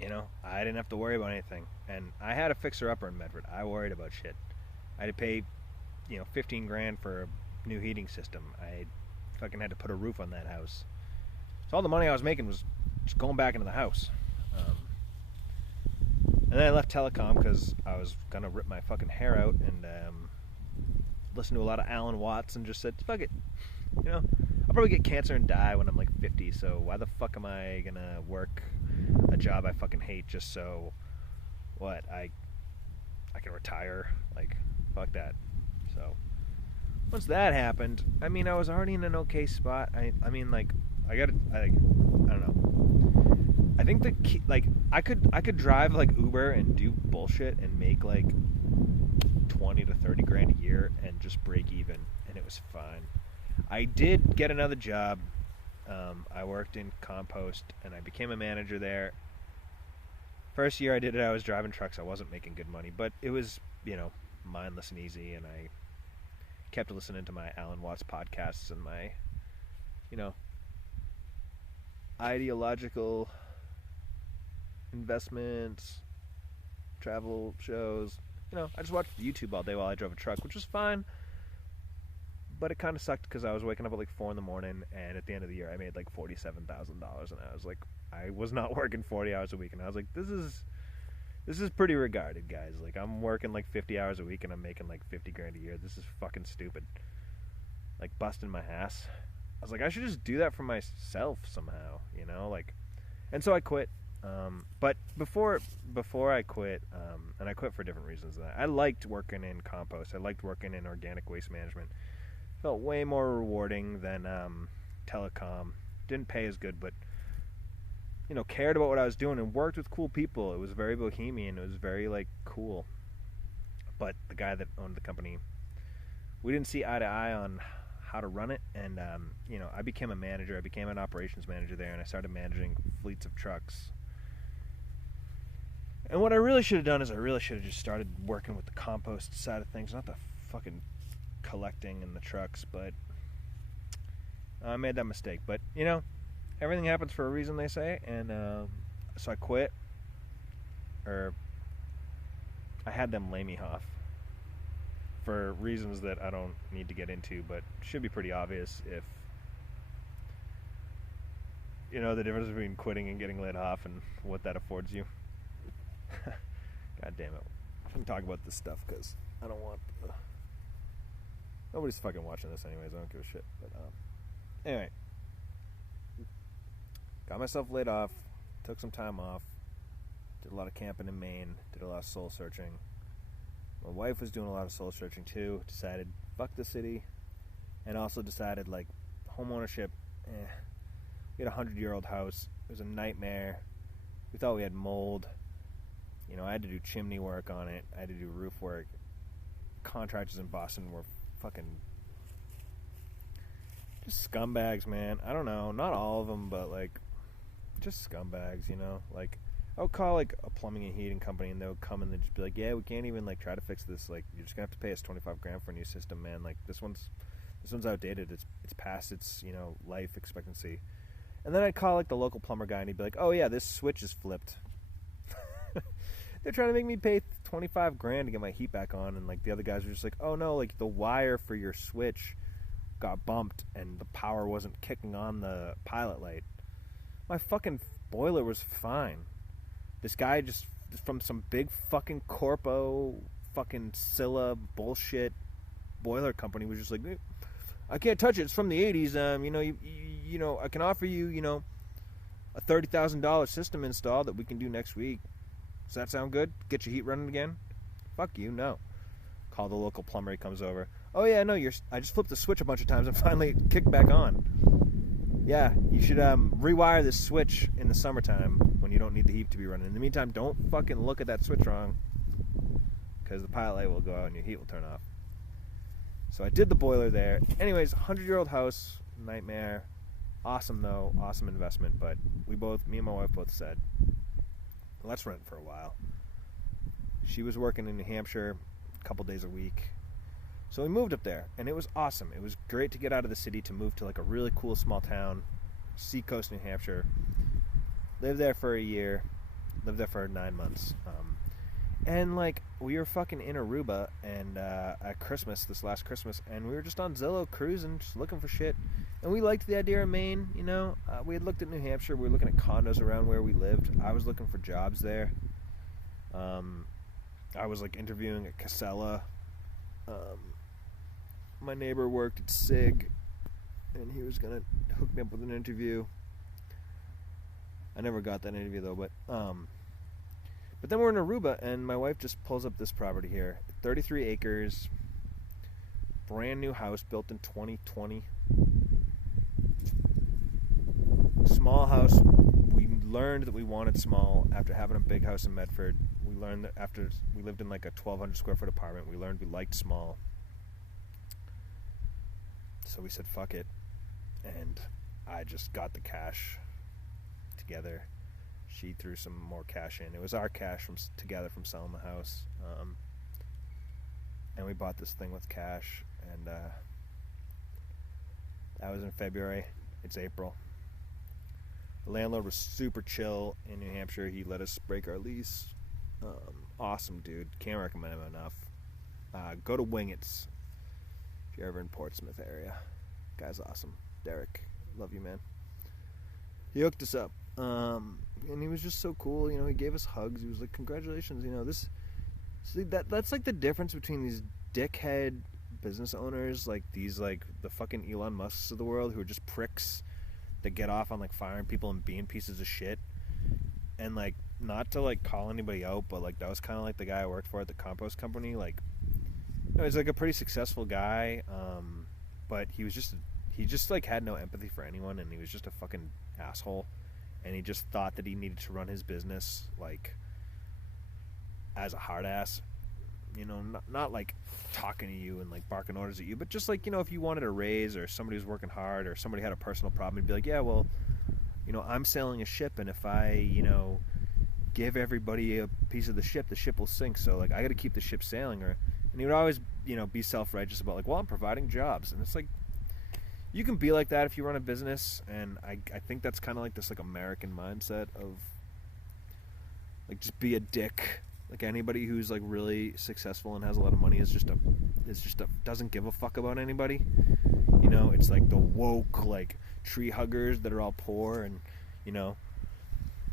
you know, I didn't have to worry about anything. And I had a fixer-upper in Medford. I worried about shit. I had to pay, you know, 15 grand for a new heating system. I fucking had to put a roof on that house. So all the money I was making was just going back into the house. And then I left telecom because I was going to rip my fucking hair out and listen to a lot of Alan Watts and just said, fuck it. You know, I'll probably get cancer and die when I'm like 50, so why the fuck am I going to work a job I fucking hate just so, what, I can retire? Like, fuck that. So, once that happened, I mean, I was already in an okay spot. I mean, like, I don't know. I think the key, like, I could drive like Uber and do bullshit and make like 20 to 30 grand a year and just break even, and it was fine. I did get another job. I worked in compost and I became a manager there. First year I did it, I was driving trucks. I wasn't making good money, but it was, you know, mindless and easy, and I kept listening to my Alan Watts podcasts and my, you know, ideological investments, travel shows. You know, I just watched YouTube all day while I drove a truck, which was fine. But it kind of sucked because I was waking up at like 4 in the morning, and at the end of the year I made like $47,000, and I was like, I was not working 40 hours a week, and I was like, this is pretty regarded, guys. Like, I'm working like 50 hours a week and I'm making like 50 grand a year. This is fucking stupid. Like, busting my ass. I was like, I should just do that for myself somehow, you know, like, and so I quit. But before I quit, and I quit for different reasons than that. I liked working in compost. I liked working in organic waste management. Felt way more rewarding than telecom. Didn't pay as good, but, you know, cared about what I was doing and worked with cool people. It was very bohemian. It was very, like, cool. But the guy that owned the company, we didn't see eye to eye on how to run it, and you know, I became a manager. I became an operations manager there, and I started managing fleets of trucks. And what I really should have done is I really should have just started working with the compost side of things, not the fucking collecting in the trucks. But I made that mistake. But, you know, everything happens for a reason, they say. And so I quit, or I had them lay me off for reasons that I don't need to get into, but should be pretty obvious if, you know, the difference between quitting and getting laid off and what that affords you. God damn it. I'm going to talk about this stuff because I don't want... nobody's fucking watching this anyways. I don't give a shit. But anyway. Got myself laid off. Took some time off. Did a lot of camping in Maine. Did a lot of soul searching. My wife was doing a lot of soul searching too. Decided, fuck the city. And also decided, like, home ownership, we had a 100-year-old house. It was a nightmare. We thought we had mold. You know, I had to do chimney work on it. I had to do roof work. Contractors in Boston were fucking just scumbags, man. I don't know, not all of them, but like just scumbags, you know. Like I would call like a plumbing and heating company, and they would come and they'd just be like, "Yeah, we can't even like try to fix this. Like, you're just gonna have to pay us $25,000 for a new system, man. Like this one's outdated. It's past its, you know, life expectancy." And then I'd call like the local plumber guy, and he'd be like, "Oh yeah, this switch is flipped." They're trying to make me pay $25,000 to get my heat back on, and like the other guys were just like, "Oh no, like the wire for your switch got bumped and the power wasn't kicking on the pilot light." My fucking boiler was fine. This guy just from some big fucking corpo fucking Scylla bullshit boiler company was just like, "I can't touch it. It's from the '80s. You know, you know, I can offer you, you know, a $30,000 system install that we can do next week. Does that sound good? Get your heat running again?" Fuck you, no. Call the local plumber. He comes over. "Oh yeah, no, I just flipped the switch a bunch of times and finally kicked back on. Yeah, you should rewire this switch in the summertime when you don't need the heat to be running. In the meantime, don't fucking look at that switch wrong, because the pilot light will go out and your heat will turn off." So I did the boiler there. Anyways, 100-year-old house, nightmare. Awesome though, awesome investment. But me and my wife both said, let's rent for a while. She was working in New Hampshire a couple days a week. So we moved up there, and it was awesome. It was great to get out of the city to move to like a really cool small town, seacoast, New Hampshire. Lived there for a year. Lived there for 9 months. And like we were fucking in Aruba and at Christmas, this last Christmas, and we were just on Zillow cruising, just looking for shit. And we liked the idea of Maine, you know. We had looked at New Hampshire. We were looking at condos around where we lived. I was looking for jobs there. I was like interviewing at Casella. My neighbor worked at SIG, and he was gonna hook me up with an interview. I never got that interview though, but then we're in Aruba, and my wife just pulls up this property here, 33 acres, brand new house built in 2020. Small house. We learned that we wanted small after having a big house in Medford. We learned that after we lived in like a 1,200 square foot apartment, we learned we liked small. So we said, fuck it. And I just got the cash together. She threw some more cash in. It was our cash together from selling the house. And we bought this thing with cash. And that was in February. It's April. The landlord was super chill in New Hampshire. He let us break our lease. Awesome dude. Can't recommend him enough. Go to Wingett's if you're ever in Portsmouth area. Guy's awesome. Derek, love you, man. He hooked us up. And he was just so cool. You know, he gave us hugs. He was like, congratulations. You know, that's like the difference between these dickhead business owners, like these, like the fucking Elon Musks of the world who are just pricks that get off on like firing people and being pieces of shit. And like, not to like call anybody out, but like that was kind of like the guy I worked for at the compost company. Like, you know, he's like a pretty successful guy, but he just like had no empathy for anyone, and he was just a fucking asshole. And he just thought that he needed to run his business like as a hard ass, you know, not like talking to you and like barking orders at you, but just like, you know, if you wanted a raise or somebody was working hard or somebody had a personal problem, he'd be like, yeah, well, you know, I'm sailing a ship, and if I, you know, give everybody a piece of the ship will sink. So like, I got to keep the ship sailing. And he would always, you know, be self-righteous about like, well, I'm providing jobs. And it's like, you can be like that if you run a business, and I think that's kind of like this like American mindset of like just be a dick. Like anybody who's like really successful and has a lot of money is just a doesn't give a fuck about anybody. You know, it's like the woke like tree huggers that are all poor, and you know,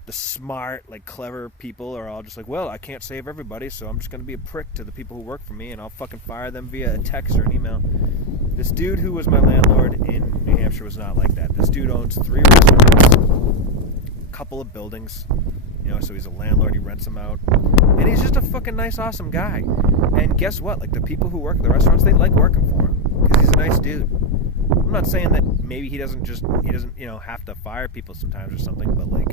the smart like clever people are all just like, well, I can't save everybody, so I'm just gonna be a prick to the people who work for me, and I'll fucking fire them via a text or an email. This dude who was my landlord in New Hampshire was not like that. This dude owns 3 restaurants, a couple of buildings, you know, so he's a landlord, he rents them out. And he's just a fucking nice, awesome guy. And guess what? Like, the people who work at the restaurants, they like working for him, because he's a nice dude. I'm not saying that maybe he doesn't, you know, have to fire people sometimes or something, but, like,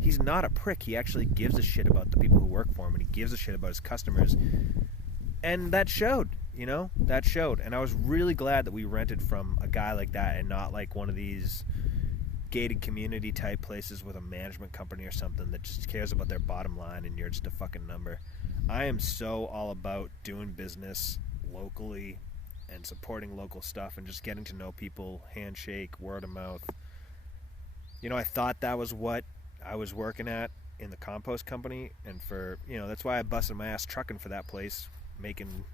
he's not a prick. He actually gives a shit about the people who work for him, and he gives a shit about his customers. And that showed, that showed. And I was really glad that we rented from a guy like that and not like one of these gated community type places with a management company or something that just cares about their bottom line and you're just a fucking number. I am so all about doing business locally and supporting local stuff and just getting to know people, handshake, word of mouth. I thought that was what I was working at in the compost company, and for, that's why I busted my ass trucking for that place, making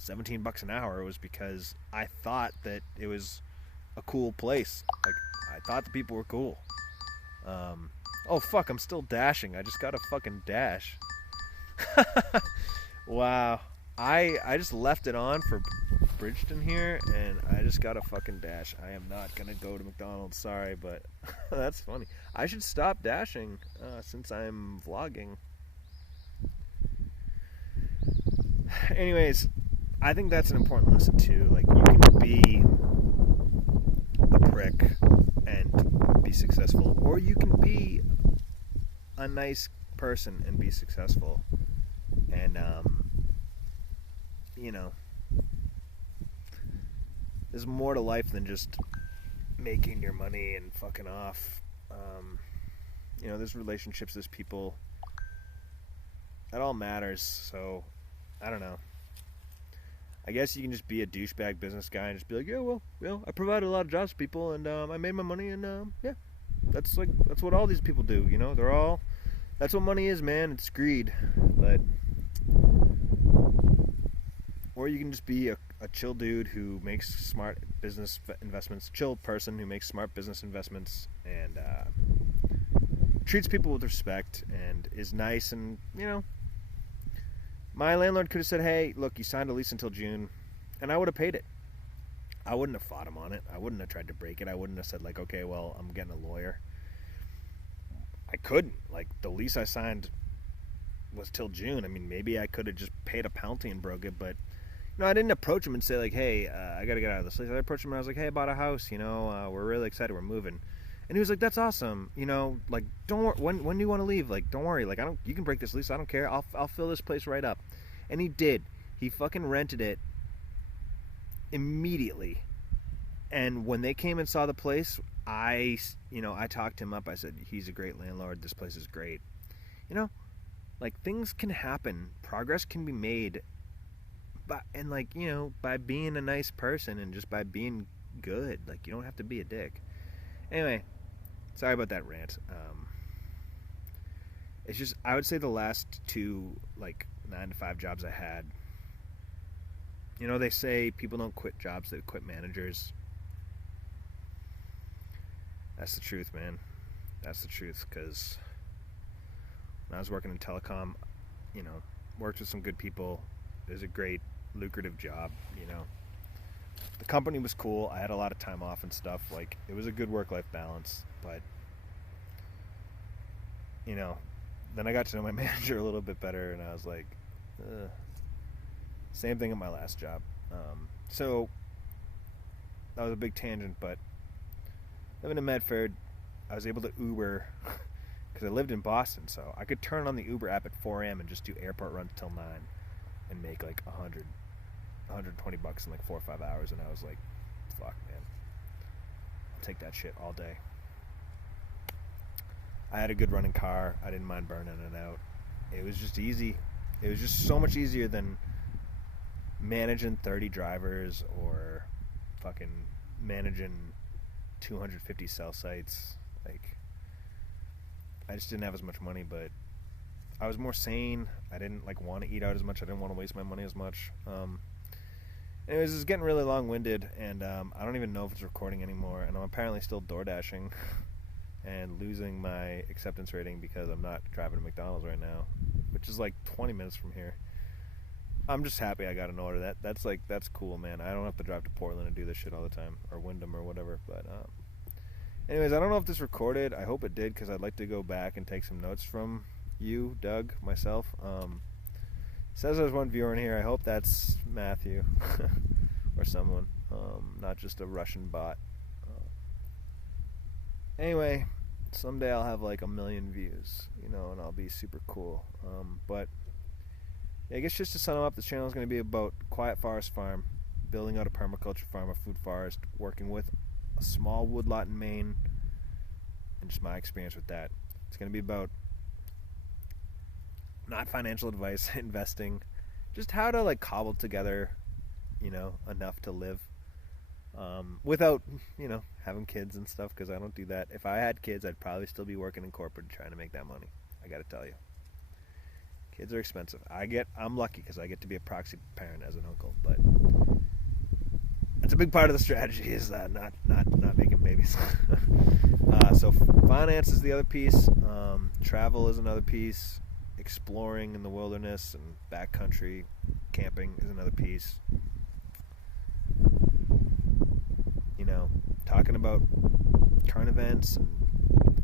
$17 an hour. It was because I thought that it was a cool place. Like, I thought the people were cool. Oh fuck, I'm still dashing. I just got a fucking dash. Wow. I just left it on for Bridgeton here, and I just got a fucking dash. I am not gonna go to McDonald's, sorry, but that's funny. I should stop dashing since I'm vlogging. Anyways, I think that's an important lesson too. Like, you can be a prick and be successful, or you can be a nice person and be successful. And there's more to life than just making your money and fucking off. There's relationships, there's people. That all matters. So I don't know. I guess you can just be a douchebag business guy and just be like, yeah, well, I provided a lot of jobs to people, and I made my money, and yeah, that's what all these people do. That's what money is, man. It's greed. But or you can just be a chill dude who makes smart business investments, chill person who makes smart business investments and treats people with respect and is nice. And my landlord could have said, hey, look, you signed a lease until June, and I would have paid it. I wouldn't have fought him on it. I wouldn't have tried to break it. I wouldn't have said, like, okay, well, I'm getting a lawyer. I couldn't. Like, the lease I signed was till June. I mean, maybe I could have just paid a penalty and broke it, but I didn't approach him and say, like, hey, I got to get out of this lease. I approached him and I was like, hey, I bought a house, we're really excited, we're moving. And he was like, that's awesome, like, don't worry, when do you want to leave? Like, don't worry, like, you can break this lease, I don't care, I'll fill this place right up. And he did. He fucking rented it immediately. And when they came and saw the place, I talked him up. I said, he's a great landlord, this place is great. Like, things can happen, progress can be made, by being a nice person and just by being good. Like, you don't have to be a dick. Anyway, sorry about that rant. It's just, I would say the last two, 9-to-5 jobs I had, they say people don't quit jobs, they quit managers. That's the truth, man. That's the truth, because when I was working in telecom, worked with some good people. It was a great, lucrative job, The company was cool. I had a lot of time off and stuff. Like, it was a good work-life balance. But, then I got to know my manager a little bit better, and I was like, same thing at my last job. So, that was a big tangent, but living in Medford, I was able to Uber, because I lived in Boston, so I could turn on the Uber app at 4 a.m. and just do airport runs till 9 and make like $120 in like 4 or 5 hours. And I was like, fuck, man, I'll take that shit all day. I had a good running car. I didn't mind burning it out. It was just easy. It was just so much easier than managing 30 drivers or fucking managing 250 cell sites. Like, I just didn't have as much money, but I was more sane. I didn't want to eat out as much. I didn't want to waste my money as much. Anyways, it's getting really long-winded, and I don't even know if it's recording anymore, and I'm apparently still door dashing and losing my acceptance rating because I'm not driving to McDonald's right now, which is like 20 minutes from here. I'm just happy I got an order. That's cool, man. I don't have to drive to Portland and do this shit all the time, or Wyndham or whatever. But anyways, I don't know if this recorded. I hope it did, because I'd like to go back and take some notes from you, Doug, myself. Says there's one viewer in here. I hope that's Matthew or someone, not just a Russian bot. Anyway, someday I'll have like 1,000,000 views, and I'll be super cool. But yeah, I guess just to sum up, this channel is going to be about Quiet Forest Farm, building out a permaculture farm, a food forest, working with a small woodlot in Maine, and just my experience with that. It's going to be about not financial advice, investing, just how to like cobble together, enough to live without, having kids and stuff, because I don't do that. If I had kids, I'd probably still be working in corporate trying to make that money. I got to tell you. Kids are expensive. I'm lucky because I get to be a proxy parent as an uncle, but that's a big part of the strategy is not making babies. So finance is the other piece. Travel is another piece. Exploring in the wilderness and backcountry camping is another piece. Talking about current events and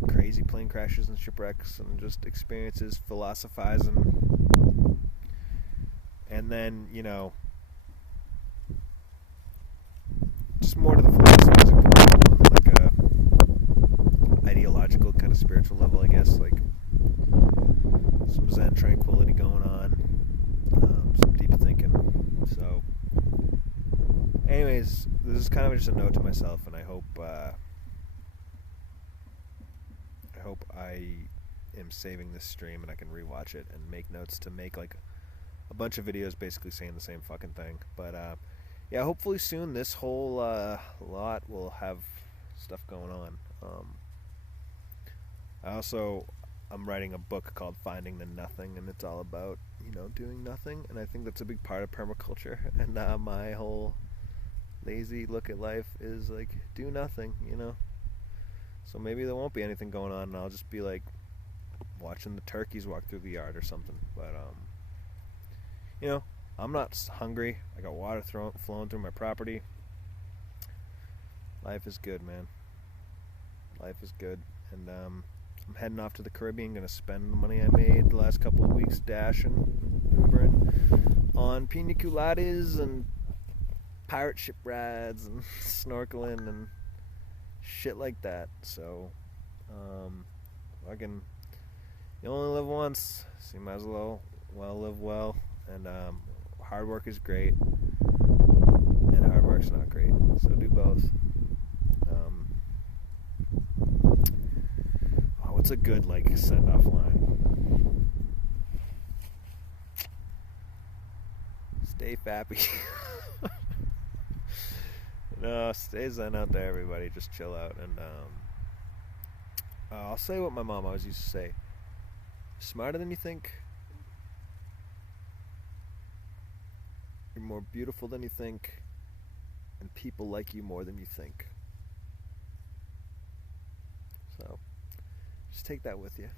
crazy plane crashes and shipwrecks and just experiences, philosophizing, and then just more to the philosophizing, like a ideological kind of spiritual level, I guess, like some Zen tranquility going on, some deep thinking. So anyways, this is kind of just a note to myself, and I hope I am saving this stream and I can rewatch it and make notes to make like a bunch of videos basically saying the same fucking thing. But yeah, hopefully soon this whole lot will have stuff going on. I'm writing a book called Finding the Nothing, and it's all about doing nothing, and I think that's a big part of permaculture. And my whole lazy look at life is like do nothing, so maybe there won't be anything going on and I'll just be like watching the turkeys walk through the yard or something. But I'm not hungry. I got water flowing through my property. Life is good, man. Life is good. And I'm heading off to the Caribbean, gonna spend the money I made the last couple of weeks dashing, Ubering on pina coladas and pirate ship rides and snorkeling and shit like that. So you only live once, so you might as well live well. And hard work is great, and hard work's not great, so do both. What's a good send off line? Stay fappy. No, stay zen out there, everybody. Just chill out. And I'll say what my mom always used to say: smarter than you think, you're more beautiful than you think, and people like you more than you think. So just take that with you.